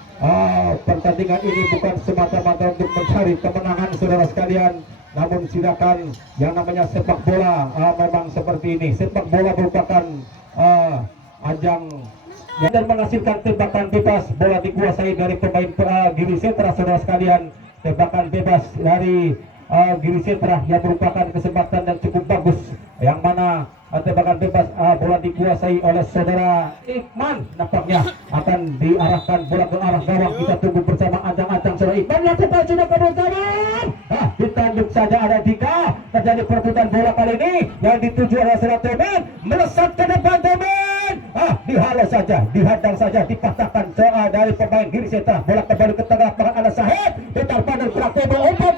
pertandingan ini bukan semata-mata untuk mencari kemenangan saudara sekalian, namun silakan, yang namanya sepak bola memang seperti ini. Sepak bola merupakan ajang dan menghasilkan tembakan bebas. Bola dikuasai dari pemain Giri Setra saudara sekalian. Tembakan bebas dari Giri Setra yang merupakan kesempatan dan cukup bagus, yang mana tembakan bebas bola dikuasai oleh saudara Ikman. Nampaknya akan diarahkan bola ke arah gawang. Kita tunggu bersama ancang-ancang saudara Ikman lakukan sudah kebetulan. Ditanduk saja ada Dika. Terjadi perebutan bola kali ini yang dituju oleh saudara Tomen, melesat ke depan Tomen. Dihalau saja, dihadang saja, dipatahkan dari pemain Giri Setra. Bola kembali ke tengah lapangan, ada Sahid, putar pandang gerak tembak, umpan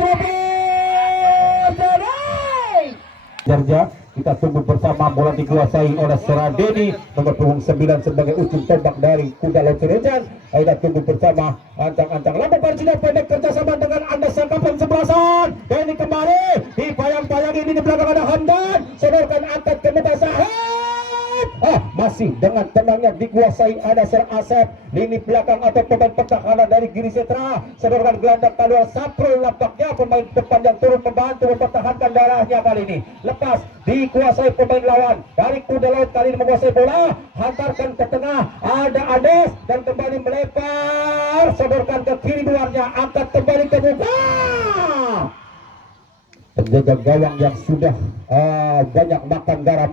Jarja. Kita tunggu bersama, bola dikuasai oleh Seradeni, nomor punggung 9 sebagai ujung tombak dari Kuda Laut Surojan. Kita tunggu bersama, ancang-ancang lakukan sudah pendek kerjasama dengan Anda sang kapten sebelasan. Dan ini kembali dipayang-payang, ini di belakang ada Hamdan, sodorkan angkat ke muka Sahid. Masih dengan tenangnya dikuasai ada Ser Asep, lini belakang atau pemain pertahanan dari Giri Setra, sodorkan gelandang keluar Saprul. Nampaknya pemain depan yang turun membantu mempertahankan darahnya kali ini. Lepas dikuasai pemain lawan dari Kuda Laut, kali ini menguasai bola, hantarkan ke tengah, ada Ades dan kembali melebar, sodorkan ke kiri luarnya, angkat kembali ke muka. Penjaga gawang yang sudah banyak makan garam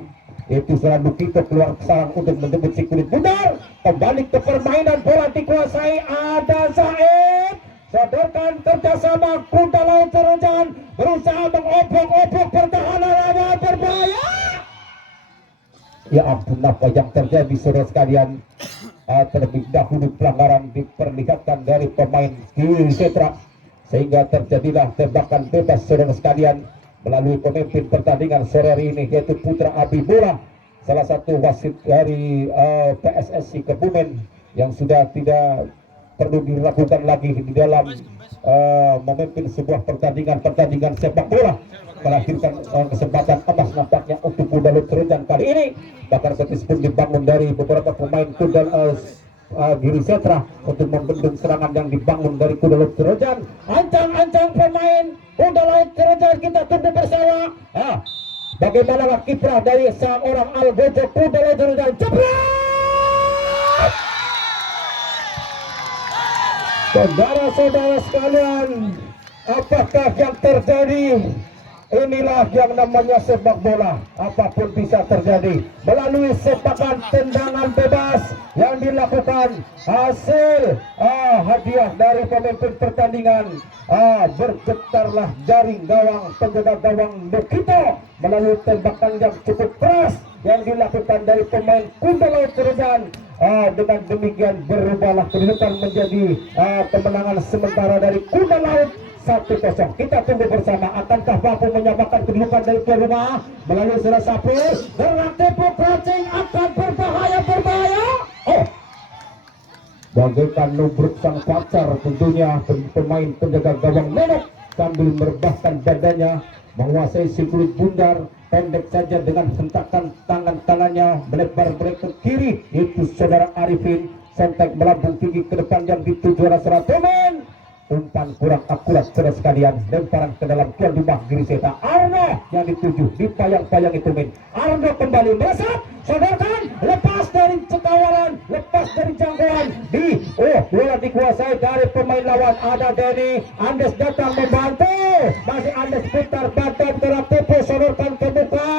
itu selalu kita keluar sarang untuk menjemput si kulit bundar. Kembali ke permainan, bola dikuasai ada Said, sodorkan kerjasama Kuda Laut Surojan, berusaha mengobok-obok pertahanan lawan, berbahaya. Ya ampun, apa yang terjadi saudara sekalian. Terlebih dahulu pelanggaran diperlihatkan dari pemain Giri Setra, sehingga terjadilah tembakan bebas saudara sekalian melalui pemimpin pertandingan sore hari ini, yaitu Putra Abibullah, salah satu wasit dari PSSI Kebumen, yang sudah tidak perlu dilakukan lagi di dalam memimpin sebuah pertandingan sepak bola, melahirkan kesempatan emas nampaknya untuk Kuda Laut Surojan kali ini. Bahkan betis pun dibangun dari beberapa pemain Giri Setra untuk membendung serangan yang dibangun dari Kuda Laut Surojan. Ancang-ancang pemain Kuda Laut Surojan, kita tunggu bersama. Bagaimanakah kiprah dari seorang Algojo Kuda Laut Surojan? Jepret! Saudara-saudara sekalian, apakah yang terjadi? Inilah yang namanya sepak bola, apapun bisa terjadi melalui sepakan tendangan bebas yang dilakukan. Hasil hadiah dari pemimpin pertandingan, bergetarlah jaring gawang penjaga gawang Lukito melalui tembakan yang cukup keras yang dilakukan dari pemain Kuda Laut Cirebon. Dengan demikian berubahlah kedudukan menjadi kemenangan sementara dari Kuda Laut 1-0. Kita tunggu bersama, akankah mampu menyamakan kedudukan dari tuan rumah melalui salah satu gerak tempo crossing akan berbahaya. Oh, bagaikan nubruk sang pacar tentunya pemain penjaga gawang Menok sambil merebahkan badannya, menguasai si kulit bundar, pendek saja dengan hentakan tangan kanannya melebar ke kiri, itu saudara Arifin, sontak melambung tinggi ke depan yang dituju arah Seratomen. Umpan kurang akurat saudara sekalian, lemparan ke dalam tuan rumah Giriseta. Arno yang dituju di payang-payang itu men. Arno kembali melesat, sodorkan, lepas dari cekawalan, lepas dari jangkauan, bola dikuasai dari pemain lawan. Ada Denny, Andes datang membantu, masih Andes putar badan gerak tempo, sodorkan ke muka,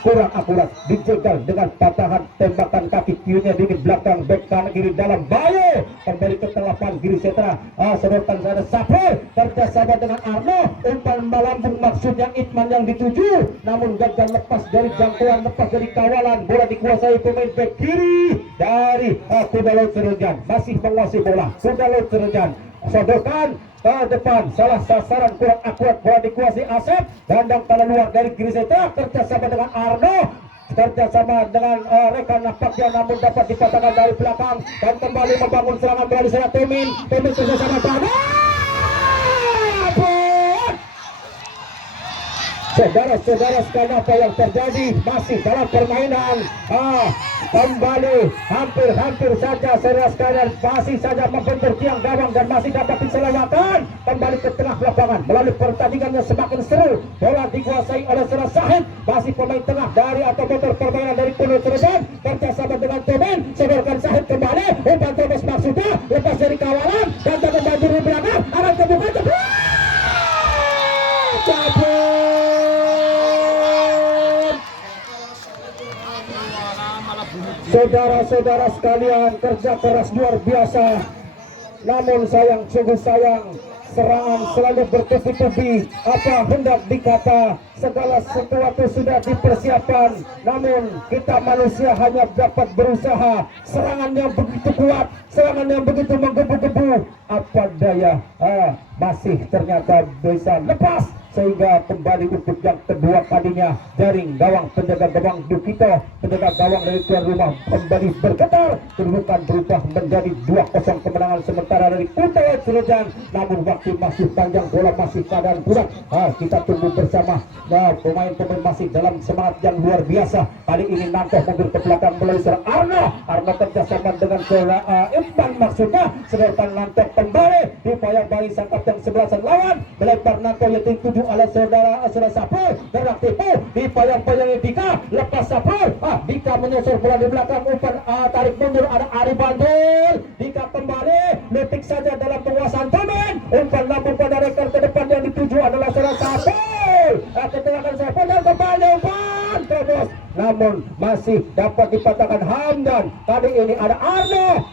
kurang akurat, dijegal dengan patahan tembakan kaki kirinya di belakang bek kanan kiri dalam Bayu, kembali ke telapan Giriseta. Sodorkan ada Sapir kerjasama dengan Arno, umpan melambung maksudnya Itman yang dituju, namun gagal lepas dari jangkauan, lepas dari kawalan. Bola dikuasai pemain bek kiri dari Kuda Laut Cirebon, masih menguasai bola Kuda Laut Cirebon, sodorkan ke depan, salah sasaran kurang akurat, bola dikuasai Asep, dandang kala luar dari Giriseta, kerjasama dengan Arno, kerjasama dengan rekan napaknya, namun dapat dipatahkan dari belakang dan kembali membangun serangan melalui sana Temin kerjasama pada saudara-saudara sekalian. Apa yang terjadi masih dalam permainan kembali hampir saja saudara sekalian, masih saja membentur tiang gawang dan masih dapat diselamatkan kembali ke tengah lapangan melalui pertandingan yang semakin seru. Bola dikuasai oleh saudara Sahid, masih pemain tengah dari atau motor permainan dari Kuda Cirebon, kerjasama dengan Temen, sodorkan Sahid kembali, umpan terus maksudnya lepas dari kawalan dan jangan banjir di belakang, arah terbuka saudara-saudara sekalian, kerja keras luar biasa, namun sayang, sungguh sayang, serangan selalu bertubi-tubi. Apa hendak dikata, segala sesuatu sudah dipersiapkan, namun kita manusia hanya dapat berusaha. Serangan yang begitu kuat, serangan yang begitu menggebu-gebu, apa daya, masih ternyata bisa lepas, sehingga kembali untuk yang kedua kalinya jaring gawang penjaga gawang Dukito, penjaga gawang dari tuan rumah kembali bergetar, kedudukan berubah menjadi 2-0 kemenangan sementara dari Kuda Laut Cirebon. Namun waktu masih panjang, bola masih keadaan kurang. Kita tunggu bersama. Pemain-pemain masih dalam semangat yang luar biasa. Kali ini Nanto mundur ke belakang melalui serang Arno kerjasama dengan Impan maksudnya, sedangkan Nanto kembali di payang-payang sang kapten sebelasan lawan, melebar Nanto yang dituju oleh saudara Sapir, gerak tipu di payang-payang Dika, lepas Sapir, Dika menyosor bola di belakang, umpan tarik mundur, ada Ari Bandul, Dika kembali, letik saja dalam penguasaan Temen, umpan lambung pada rekan ke depan yang dituju adalah saudara Sapir, ketengahan Sapir dan kembali umpan terus, namun masih dapat dipatahkan Hamdan. Kali ini ada Arno,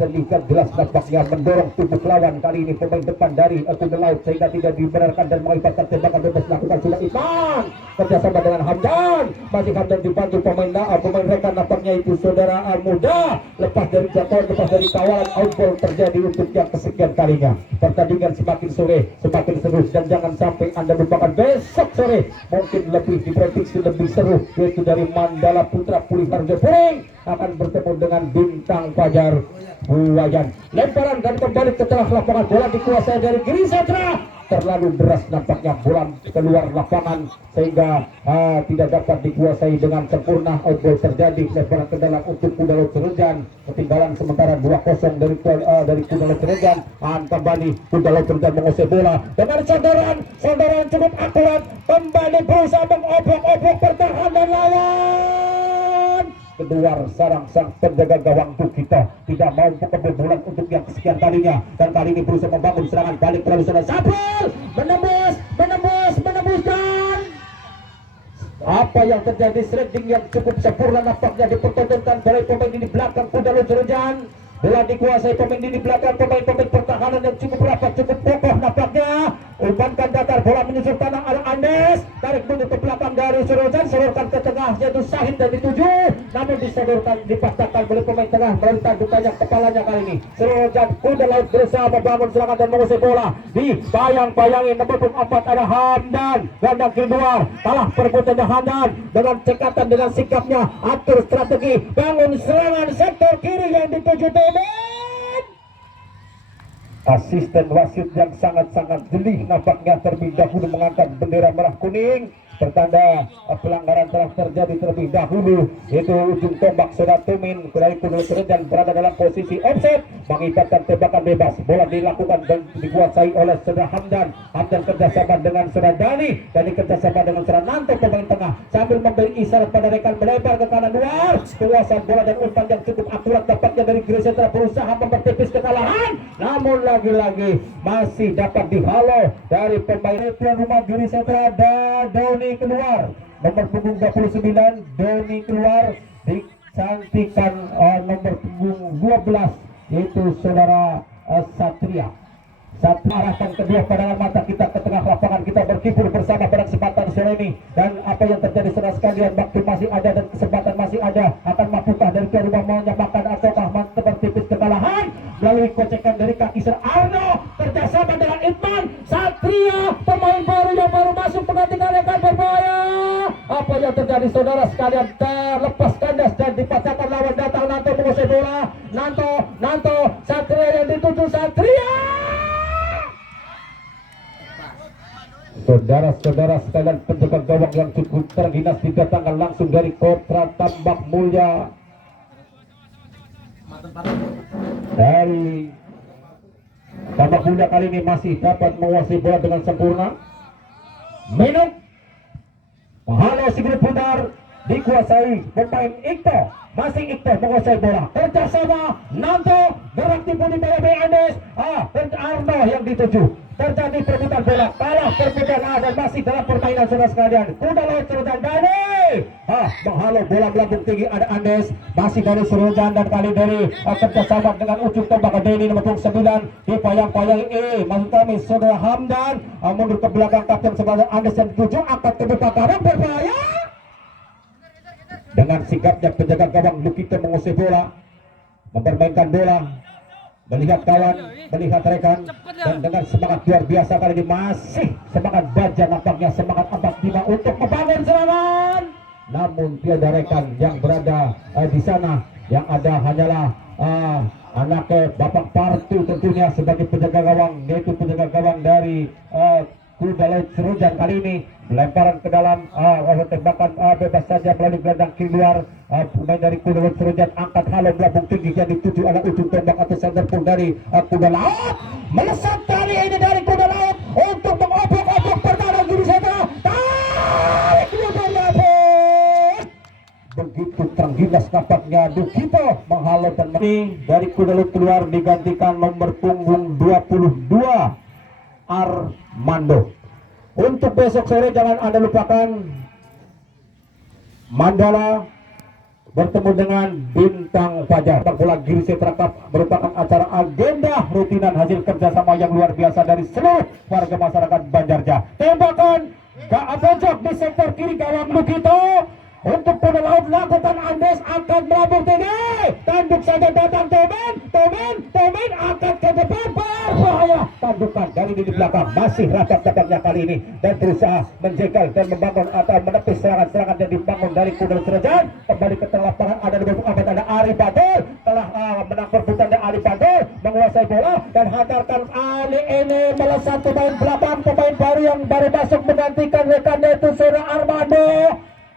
terlihat jelas nampaknya mendorong tubuh lawan. Kali ini pemain depan dari Kuda Laut sehingga tidak dibenarkan dan mengibarkan tembakan bebas lakukan sudah Iman kerjasama dengan Hamdan, masih Hamdan dibantu pemain rekan nampaknya itu saudara muda, lepas dari jangkauan, lepas dari kawalan, outball terjadi untuk yang kesekian kalinya. Pertandingan semakin sore semakin seru dan jangan sampai Anda lupakan besok sore mungkin lebih diprediksi lebih seru, yaitu dari Mandala Putra Pulih Harjo Puring akan bertemu dengan Bintang Fajar Buayan. Lemparan dan kembali ke tengah lapangan, bola dikuasai dari Giriseta, terlalu deras nampaknya bola keluar lapangan sehingga tidak dapat dikuasai dengan sempurna. Outball terjadi, lemparan ke dalam untuk Kuda Laut Cirebon, ketinggalan sementara 2-0 dari Kuda Laut Cirebon. Kembali Kuda Laut Cirebon menguasai bola dengan sandaran cukup akurat, kembali berusaha mengobok-obok pertahanan lawan. Keluar sarang sang penjaga gawang Dukito, tidak mau kebobolan untuk yang kesekian kalinya, dan kali ini berusaha membangun serangan balik terlalu sana. Sapir menembus dan apa yang terjadi, sliding yang cukup sempurna nampaknya dipertontonkan oleh pemain di belakang Kuda Laut Cirebon. Bola dikuasai pemain di belakang, pemain pertahanan yang cukup rapat, cukup kokoh nampaknya. umpankan datar, bola menyusul tanah ala Andes, tarik mundur ke belakang dari Surojan, selurkan ke tengah yaitu Syahid dan dituju, namun disodorkan, dipaksakan oleh pemain tengah melalui tandukanya kepalanya kali ini. Surojan kuda laut berusaha membangun serangan dan mengusir bola, dibayang-bayangi nomor 4 ada Hamdan, gandang kiri luar, kalah perbuatannya Hamdan dengan cekatan, dengan sikapnya, atur strategi, bangun serangan sektor kiri yang dituju Tomen. Asisten wasit yang sangat-sangat jeli nampaknya terlebih dahulu mengangkat bendera merah kuning, pertanda pelanggaran telah terjadi terlebih dahulu, yaitu ujung tombak Saudara Tumin dari Kuda dan berada dalam posisi offset, mengibarkan tembakan bebas. Bola dilakukan dan dikuasai oleh Saudara Hamdan. Hamdan kerjasama dengan Saudara Dani, kerjasama dengan Saudara Nanto pemain tengah, sambil memberi isyarat pada rekan melebar ke kanan luar. Penguasaan bola dan umpan yang cukup akurat dapatnya dari Grisetra, berusaha mempertipis kekalahan, namun lagi-lagi masih dapat dihalau dari pemain tuan rumah Grisetra. Dan Doni keluar, nomor punggung 29 Doni keluar, dicantikan nomor punggung 12 yaitu Saudara Satria. Saat arahkan kedua pandangan mata kita ke tengah lapangan, kita berkibur bersama pada kesempatan sore ini. Dan apa yang terjadi saudara sekalian, waktu masih ada dan kesempatan masih ada. Akan mampukah dari tuan rumah menyamakan ataukah tertipis kekalahan melalui kocekan dari kaki Sir Arno kerjasama dengan Itman Satria, pemain baru yang baru masuk menggantikan rekan berbahaya. Apa yang terjadi saudara sekalian, terlepas kandas dan dipatahkan lawan datang. Nanto menguasai bola, Nanto Satria yang dituju Satria. Saudara-saudara sekalian, penjaga gawang yang cukup terdinas didatangkan langsung dari Kota Tambak Mulya. Dari Tambak Mulya kali ini masih dapat menguasai bola dengan sempurna. Minuk Mahalo Sigrid putar, dikuasai pemain Ikto. Masih Ikto menguasai bola, kerjasama Nanto, gerak tipu di bawah Andes, dan Arno yang dituju. Terjadi perebutan bola, kalah perebutan dan masih dalam permainan saudara sekalian. Kuda laut Surojan Dani, menghalau bola melambung tinggi ada Andes, masih dari Surojan dan kali dari kerjasama dengan ujung tombak Deni nomor 9, dipayang-payangi maksud kami Saudara Hamdan, mundur ke belakang kapten sebagai Andes yang dituju, angkat ke depan karang berbahaya. Dengan sikapnya penjaga gawang Lukito mengusir bola, mempermainkan bola, melihat kawan, melihat rekan, dan dengan semangat luar biasa kali ini masih semangat baja nampaknya, semangat Abang Bima untuk membangun serangan. Namun tiada rekan yang berada di sana, yang ada hanyalah anaknya Bapak Partu tentunya sebagai penjaga gawang, yaitu penjaga gawang dari Kuda Laut Surojan kali ini. Lemparan ke dalam, tembakan bebas saja melalui gelandang kiri luar. Pemain dari Kuda Laut Surojan angkat halau melambung tinggi yang dituju oleh ujung tombak atau center pun dari Kuda Laut. Melesat kali ini dari Kuda Laut untuk mengobok-obok pertahanan Grisetra. Tarik keluar pun. Begitu terengginas nampaknya Lukito menghalau dan dari Kuda Laut keluar, digantikan nomor punggung 22 Armando. Untuk besok sore jangan Anda lupakan Mandala bertemu dengan Bintang Fajar. Bola Grisetra Cup merupakan acara agenda rutinan hasil kerjasama yang luar biasa dari seluruh warga masyarakat Banjarja. Tembakan pojok di sektor kiri gawang Lukito. Untuk Kuda Laut lakukan Andes akan melambung tinggi, tanduk saja datang Tomen angkat ke depan, berbahaya. Tandukan dari di belakang masih rapat-rapatnya kali ini dan berusaha menjegal dan membangun atau menepis serangan-serangan yang dibangun dari Kuda Laut Surojan. Kembali ke tengah lapangan ada di bawah ada Ari Badul, telah menang perebutan dari Ari Badul menguasai bola dan hantarkan Ali ini melesat pemain belakang, pemain baru yang baru masuk menggantikan rekannya itu Saudara Armando.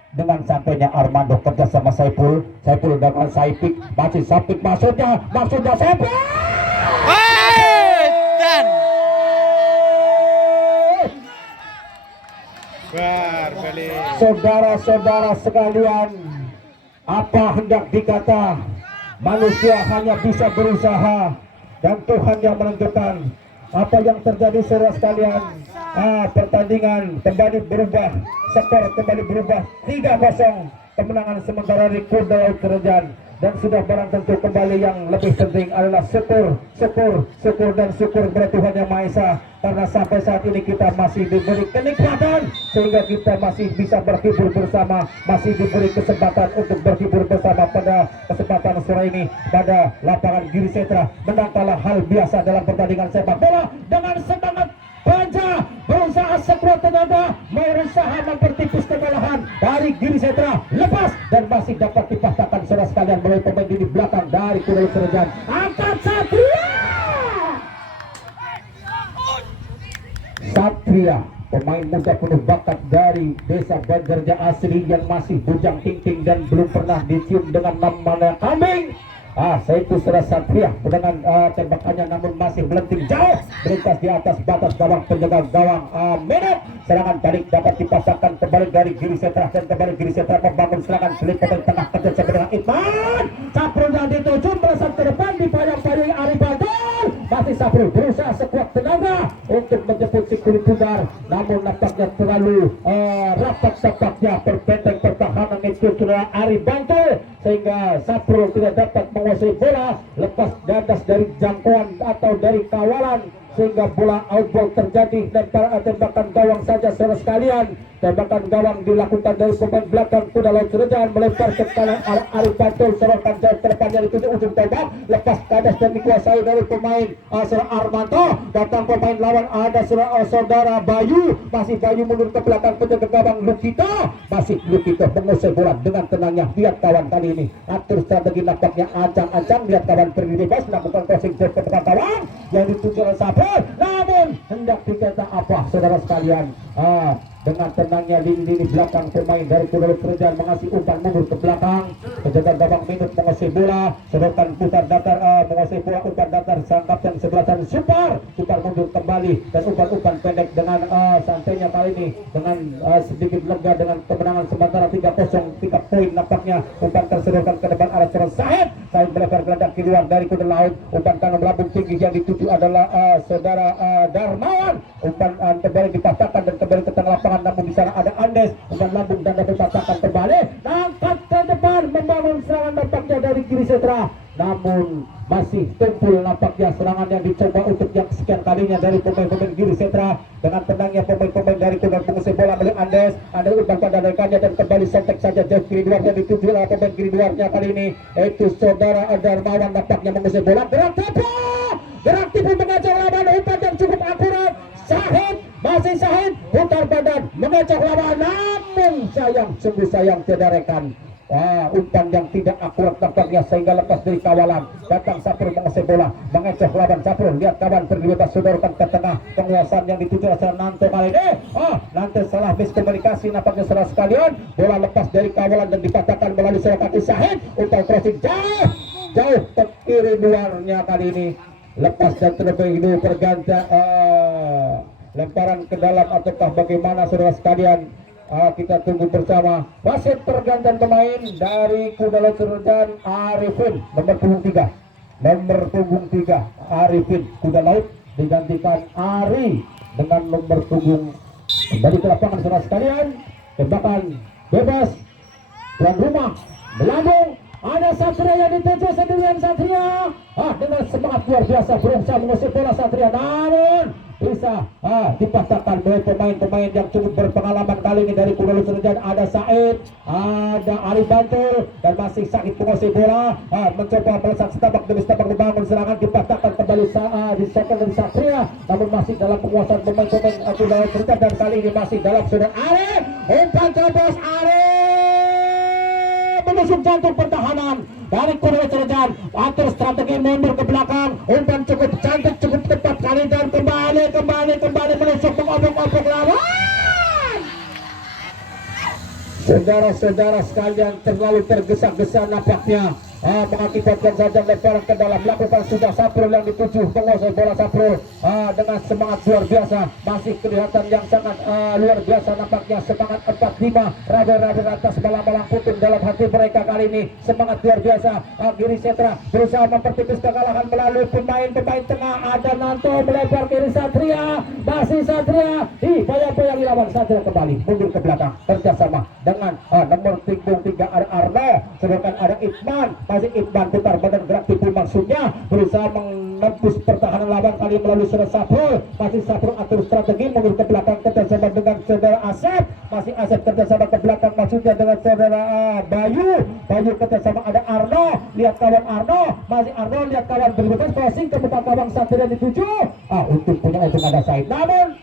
Dengan sampainya Armando kerja sama Saipul dengan Saipik, masih Saipik maksudnya Saipul. Dan Saudara-saudara sekalian, apa hendak dikata, manusia hanya bisa berusaha dan Tuhan yang menentukan. Apa yang terjadi saudara sekalian, pertandingan kembali berubah, skor kembali berubah 3-0, kemenangan sementara di Kuda Laut Surojan. dan sudah barang tentu kembali yang lebih penting adalah syukur dan syukur kepada Tuhan Yang Maha Esa, karena sampai saat ini kita masih diberi kenikmatan sehingga kita masih bisa berhibur bersama, masih diberi kesempatan untuk berhibur bersama pada kesempatan sore ini pada lapangan Giri Setra. Menang kalah hal biasa dalam pertandingan sepak bola. Dengan semangat Baja berusaha sekuat tenaga, berusaha mempertipis kekalahan dari Giri Setra, lepas dan masih dapat dipatahkan saudara sekalian melalui pemain di belakang dari Kuda Laut Serejan. Angkat Satria, pemain muda penuh bakat dari desa Banjarja asli yang masih bujang tingting dan belum pernah dicium dengan namanya kambing. Saitu Saudara Satria dengan tembakannya namun masih melenting jauh melintas di atas batas gawang penjaga gawang. Minute serangan balik dapat dipasangkan kembali dari Giri Setra, dan kembali Giri Setra membangun serangan selit pemain tengah kerja dengan Iman. Saprul yang dituju meleset ke depan dipayang-payangi Ari Batul. Masih Saprul berusaha sekuat tenaga untuk menjemput si kulit pudar, namun nampaknya terlalu rapat tampaknya berbenteng pertahanan itu Saudara Ari Batul, sehingga Saprul tidak dapat menguasai bola lepas dadas dari jangkauan atau dari kawalan, sehingga bola outball terjadi dan para tembakan gawang saja saudara sekalian. Tembakan gawang dilakukan dari pemain belakang Kuda Laut Serejan melempar ke kanan Ari Batul, serangan jauh terdepannya dituju ujung tombak, lepas kadas dan dikuasai dari pemain saudara Armanto. Datang pemain lawan ada saudara Bayu, masih Bayu mundur ke belakang penjaga gawang Lukito, masih Lukito mengusai bola dengan tenangnya. Lihat kawan kali ini atur strategi, nampaknya ancang-ancang, lihat kawan berdiri bebas melakukan crossing ke belakang gawang yang dituju oleh Sabar, namun hendak dicetak apa saudara sekalian. Dengan tenangnya lini belakang pemain dari Kuda Laut Serejan mengasih umpan mundur ke belakang, penjaga gawang Minut menguasai bola, sedangkan putar datar menguasai bola, umpan datar sang kapten sebelasan Supar mundur kembali dan umpan pendek dengan santainya kali ini dengan sedikit lega dengan kemenangan sementara 3-0, 3 poin nampaknya. Umpan tersedorkan ke depan arah Saudara Said melebar gelandang keluar dari Kuda Laut, umpan kanan melambung tinggi yang dituju adalah saudara Darmawan. Umpan kembali dipatahkan dan kembali ke tengah lapangan, namun di sana ada Andes, umpan lambung dan dapat dipatahkan kembali, angkat ke depan membangun serangan nampaknya dari Giri Setra, namun masih tumpul nampaknya serangan yang dicoba untuk yang sekian kalinya dari pemain-pemain Giri Setra. Dengan tenangnya pemain-pemain dari Kuda mengusai bola milik Andes, ada umpan pada rekannya dan kembali sontek saja jauh kiri luar yang dituju oleh pemain kiri luarnya kali ini yaitu saudara Darmawan, nampaknya mengusai bola, gerak tipu mengajak lawan, umpan yang cukup akurat. Masih Sahid putar badan mengajak lawan, namun sungguh sayang tidak rekan. Umpan yang tidak akurat nampaknya sehingga lepas dari kawalan. Datang Saprul menguasai bola, mengecek lawan Saprul. Lihat kawan berdiri sodorkan ke tengah, penguasaan yang dituju oleh Nanto kali ini. Nanti salah miskomunikasi nampaknya saudara sekalian. Bola lepas dari kawalan dan dipatahkan melalui seorang kaki Sahid. Umpan crossing jauh ke kiri luarnya kali ini. Lepas dan terlebih dahulu pergantian lemparan ke dalam ataukah bagaimana saudara sekalian. Kita tunggu bersama. Wasit pergantian pemain dari Kuda Laut Serejan Arifin nomor punggung 3 Arifin Kuda Laut digantikan Ari dengan nomor punggung. Kembali ke lapangan saudara sekalian, tembakan bebas tuan rumah melambung. Ada Satria yang dituju sendirian. Satria dengan semangat luar biasa berusaha mengusir bola Satria, namun bisa dipatahkan oleh pemain-pemain yang cukup berpengalaman kali ini dari Kuda Laut Serejan. Ada Said, ada Ari Bantul, dan masih Said menguasai bola, mencoba melesat setapak demi setapak membangun serangan, dipatahkan kembali disokong dari Satria, namun masih dalam penguasaan pemain-pemain Kuda Laut Serejan, dan kali ini masih dalam saudara Ari. Umpan terus Ari menusuk jantung pertahanan dari Kuda Laut Serejan. Atur strategi mundur ke belakang, umpan cukup cantik, cukup tepat kali, dan kembali menusuk mengobok-obok lawan. Saudara-saudara sekalian, terlalu tergesa-gesa nampaknya mengakibatkan saja lemparan ke dalam. Lakukan sudah Saprul yang dituju menguasai bola Saprul dengan semangat luar biasa, masih kelihatan yang sangat luar biasa nampaknya. Semangat 45 rabe-rabe atas malang-malang putung dalam hati mereka kali ini, semangat luar biasa. Giri Setra berusaha mempertipis kekalahan melalui pemain tengah. Ada Nanto melebar kiri Satria, masih Satria dibayang-bayangi lawan. Satria kembali mundur ke belakang kerjasama dengan nomor punggung 3 ada Arno, sedangkan ada Ikman masih Iqbal putar badan gerak tipu maksudnya berusaha menembus pertahanan lawan kali melalui saudara Saprul. Masih Saprul atur strategi mundur ke belakang kerjasama dengan saudara Asep. Masih Asep kerjasama ke belakang maksudnya dengan saudara Bayu kerjasama ada Arno, lihat kawan Arno, masih Arno lihat kawan berikutnya crossing ke depan kawan Satria dituju. Untuk punya itu ada Said, namun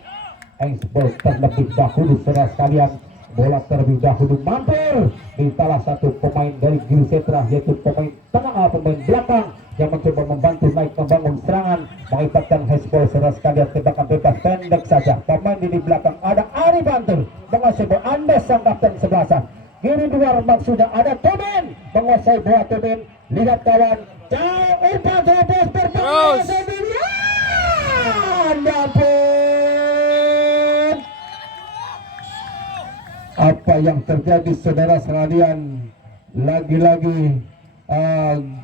Ball terlebih dahulu saudara sekalian, bola terlebih dahulu mampir di salah satu pemain dari Giri Setra, yaitu pemain tengah, pemain belakang yang mencoba membantu naik membangun serangan, mengibatkan Hezbollah saudara sekalian. Tembakan bebas pendek saja, pemain di belakang ada Ari Bantul menguasai bola, Andes sang kapten sebelasan. Kiri luar maksudnya ada Tobin menguasai bola. Tobin lihat kawan jauh umpan terus berpaling pun. Apa yang terjadi saudara sekalian, lagi-lagi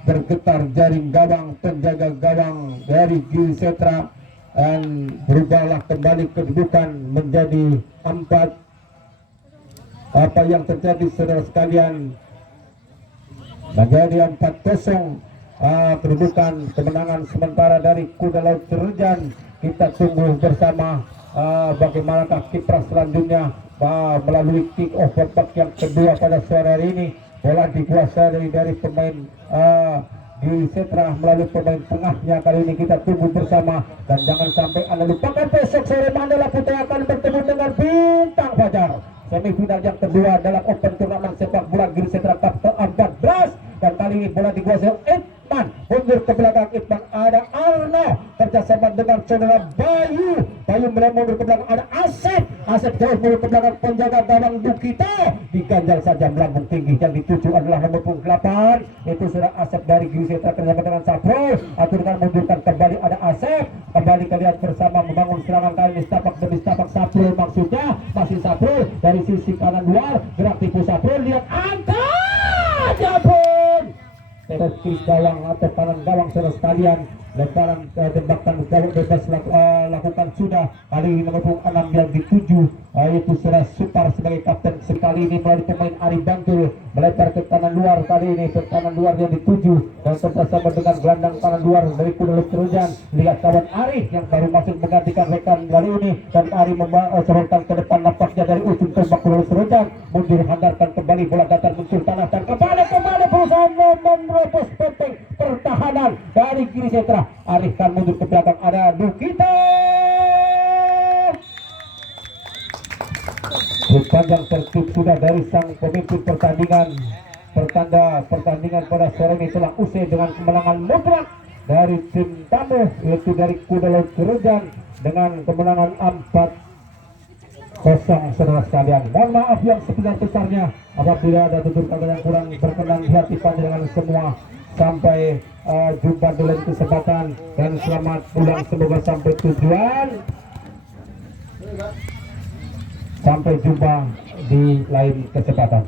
bergetar jaring gawang penjaga gawang dari Giri Setra dan berubahlah kembali kedudukan menjadi 4. Apa yang terjadi saudara sekalian, menjadi 4-0 kedudukan kemenangan sementara dari Kuda Laut Cirejan. Kita tunggu bersama bagaimanakah kiprah selanjutnya melalui kick off babak yang kedua pada sore hari ini. Bola dikuasai dari pemain Giri Setra melalui pemain tengahnya kali ini. Kita tunggu bersama dan jangan sampai Anda lupakan besok sore Mandala Putra akan bertemu dengan Bintang Fajar, semifinal yang kedua dalam Open Turnamen Sepak Bola Giri Setra Cup ke-14, dan kali ini bola dikuasai Itman. Mundur ke belakang Itman ada Arno kerjasama dengan saudara Bayu mundur ke belakang ada Asep jauh mundur ke belakang penjaga gawang Dukita, diganjal saja melambung tinggi. Yang dituju adalah nomor 8, itu saudara Asep dari Giri Setra kerjasama dengan Saprul. Aturkan mundurkan kembali ada Asep, kembali kalian bersama membangun serangan kali ini setapak demi setapak. Saprul maksudnya masih Saprul dari sisi kanan luar, gerak tipu Saprul, lihat angkat jabun tepi gawang atau kanan gawang saudara sekalian. Lemparan tembakan gawang bebas lakukan sudah kali ini nomor 6 yang dituju yaitu saudara Supar sebagai kapten. Sekali ini melalui pemain Ari Bantul melebar ke kanan luar, kali ini ke kanan luar yang dituju dan bersama dengan gelandang kanan luar dari Kuda Laut Cirejan. Lihat kawan Ari yang baru masuk menggantikan rekan kali ini, dan Ari membawa ke depan nampaknya dari ujung tombak Kuda Laut Cirejan. Mundur hantarkan kembali bola datar muncul tanah dan kembali berusaha menerobos benteng pertahanan dari Giri Setra. Arifkan mundur ke belakang ada Dukita. Sepanjang tertib sudah dari sang pemimpin pertandingan. Pertandingan pada sore ini telah usai dengan kemenangan mutlak dari tim tamu, yaitu dari Kuda Laut Cirejan dengan kemenangan 4-0 saudara sekalian. Mohon maaf yang sebesar-besarnya apabila ada tutur kata yang kurang berkenan di hati panjenengan semua. Sampai jumpa di lain kesempatan dan selamat pulang, semoga sampai tujuan. Sampai jumpa di lain kesempatan.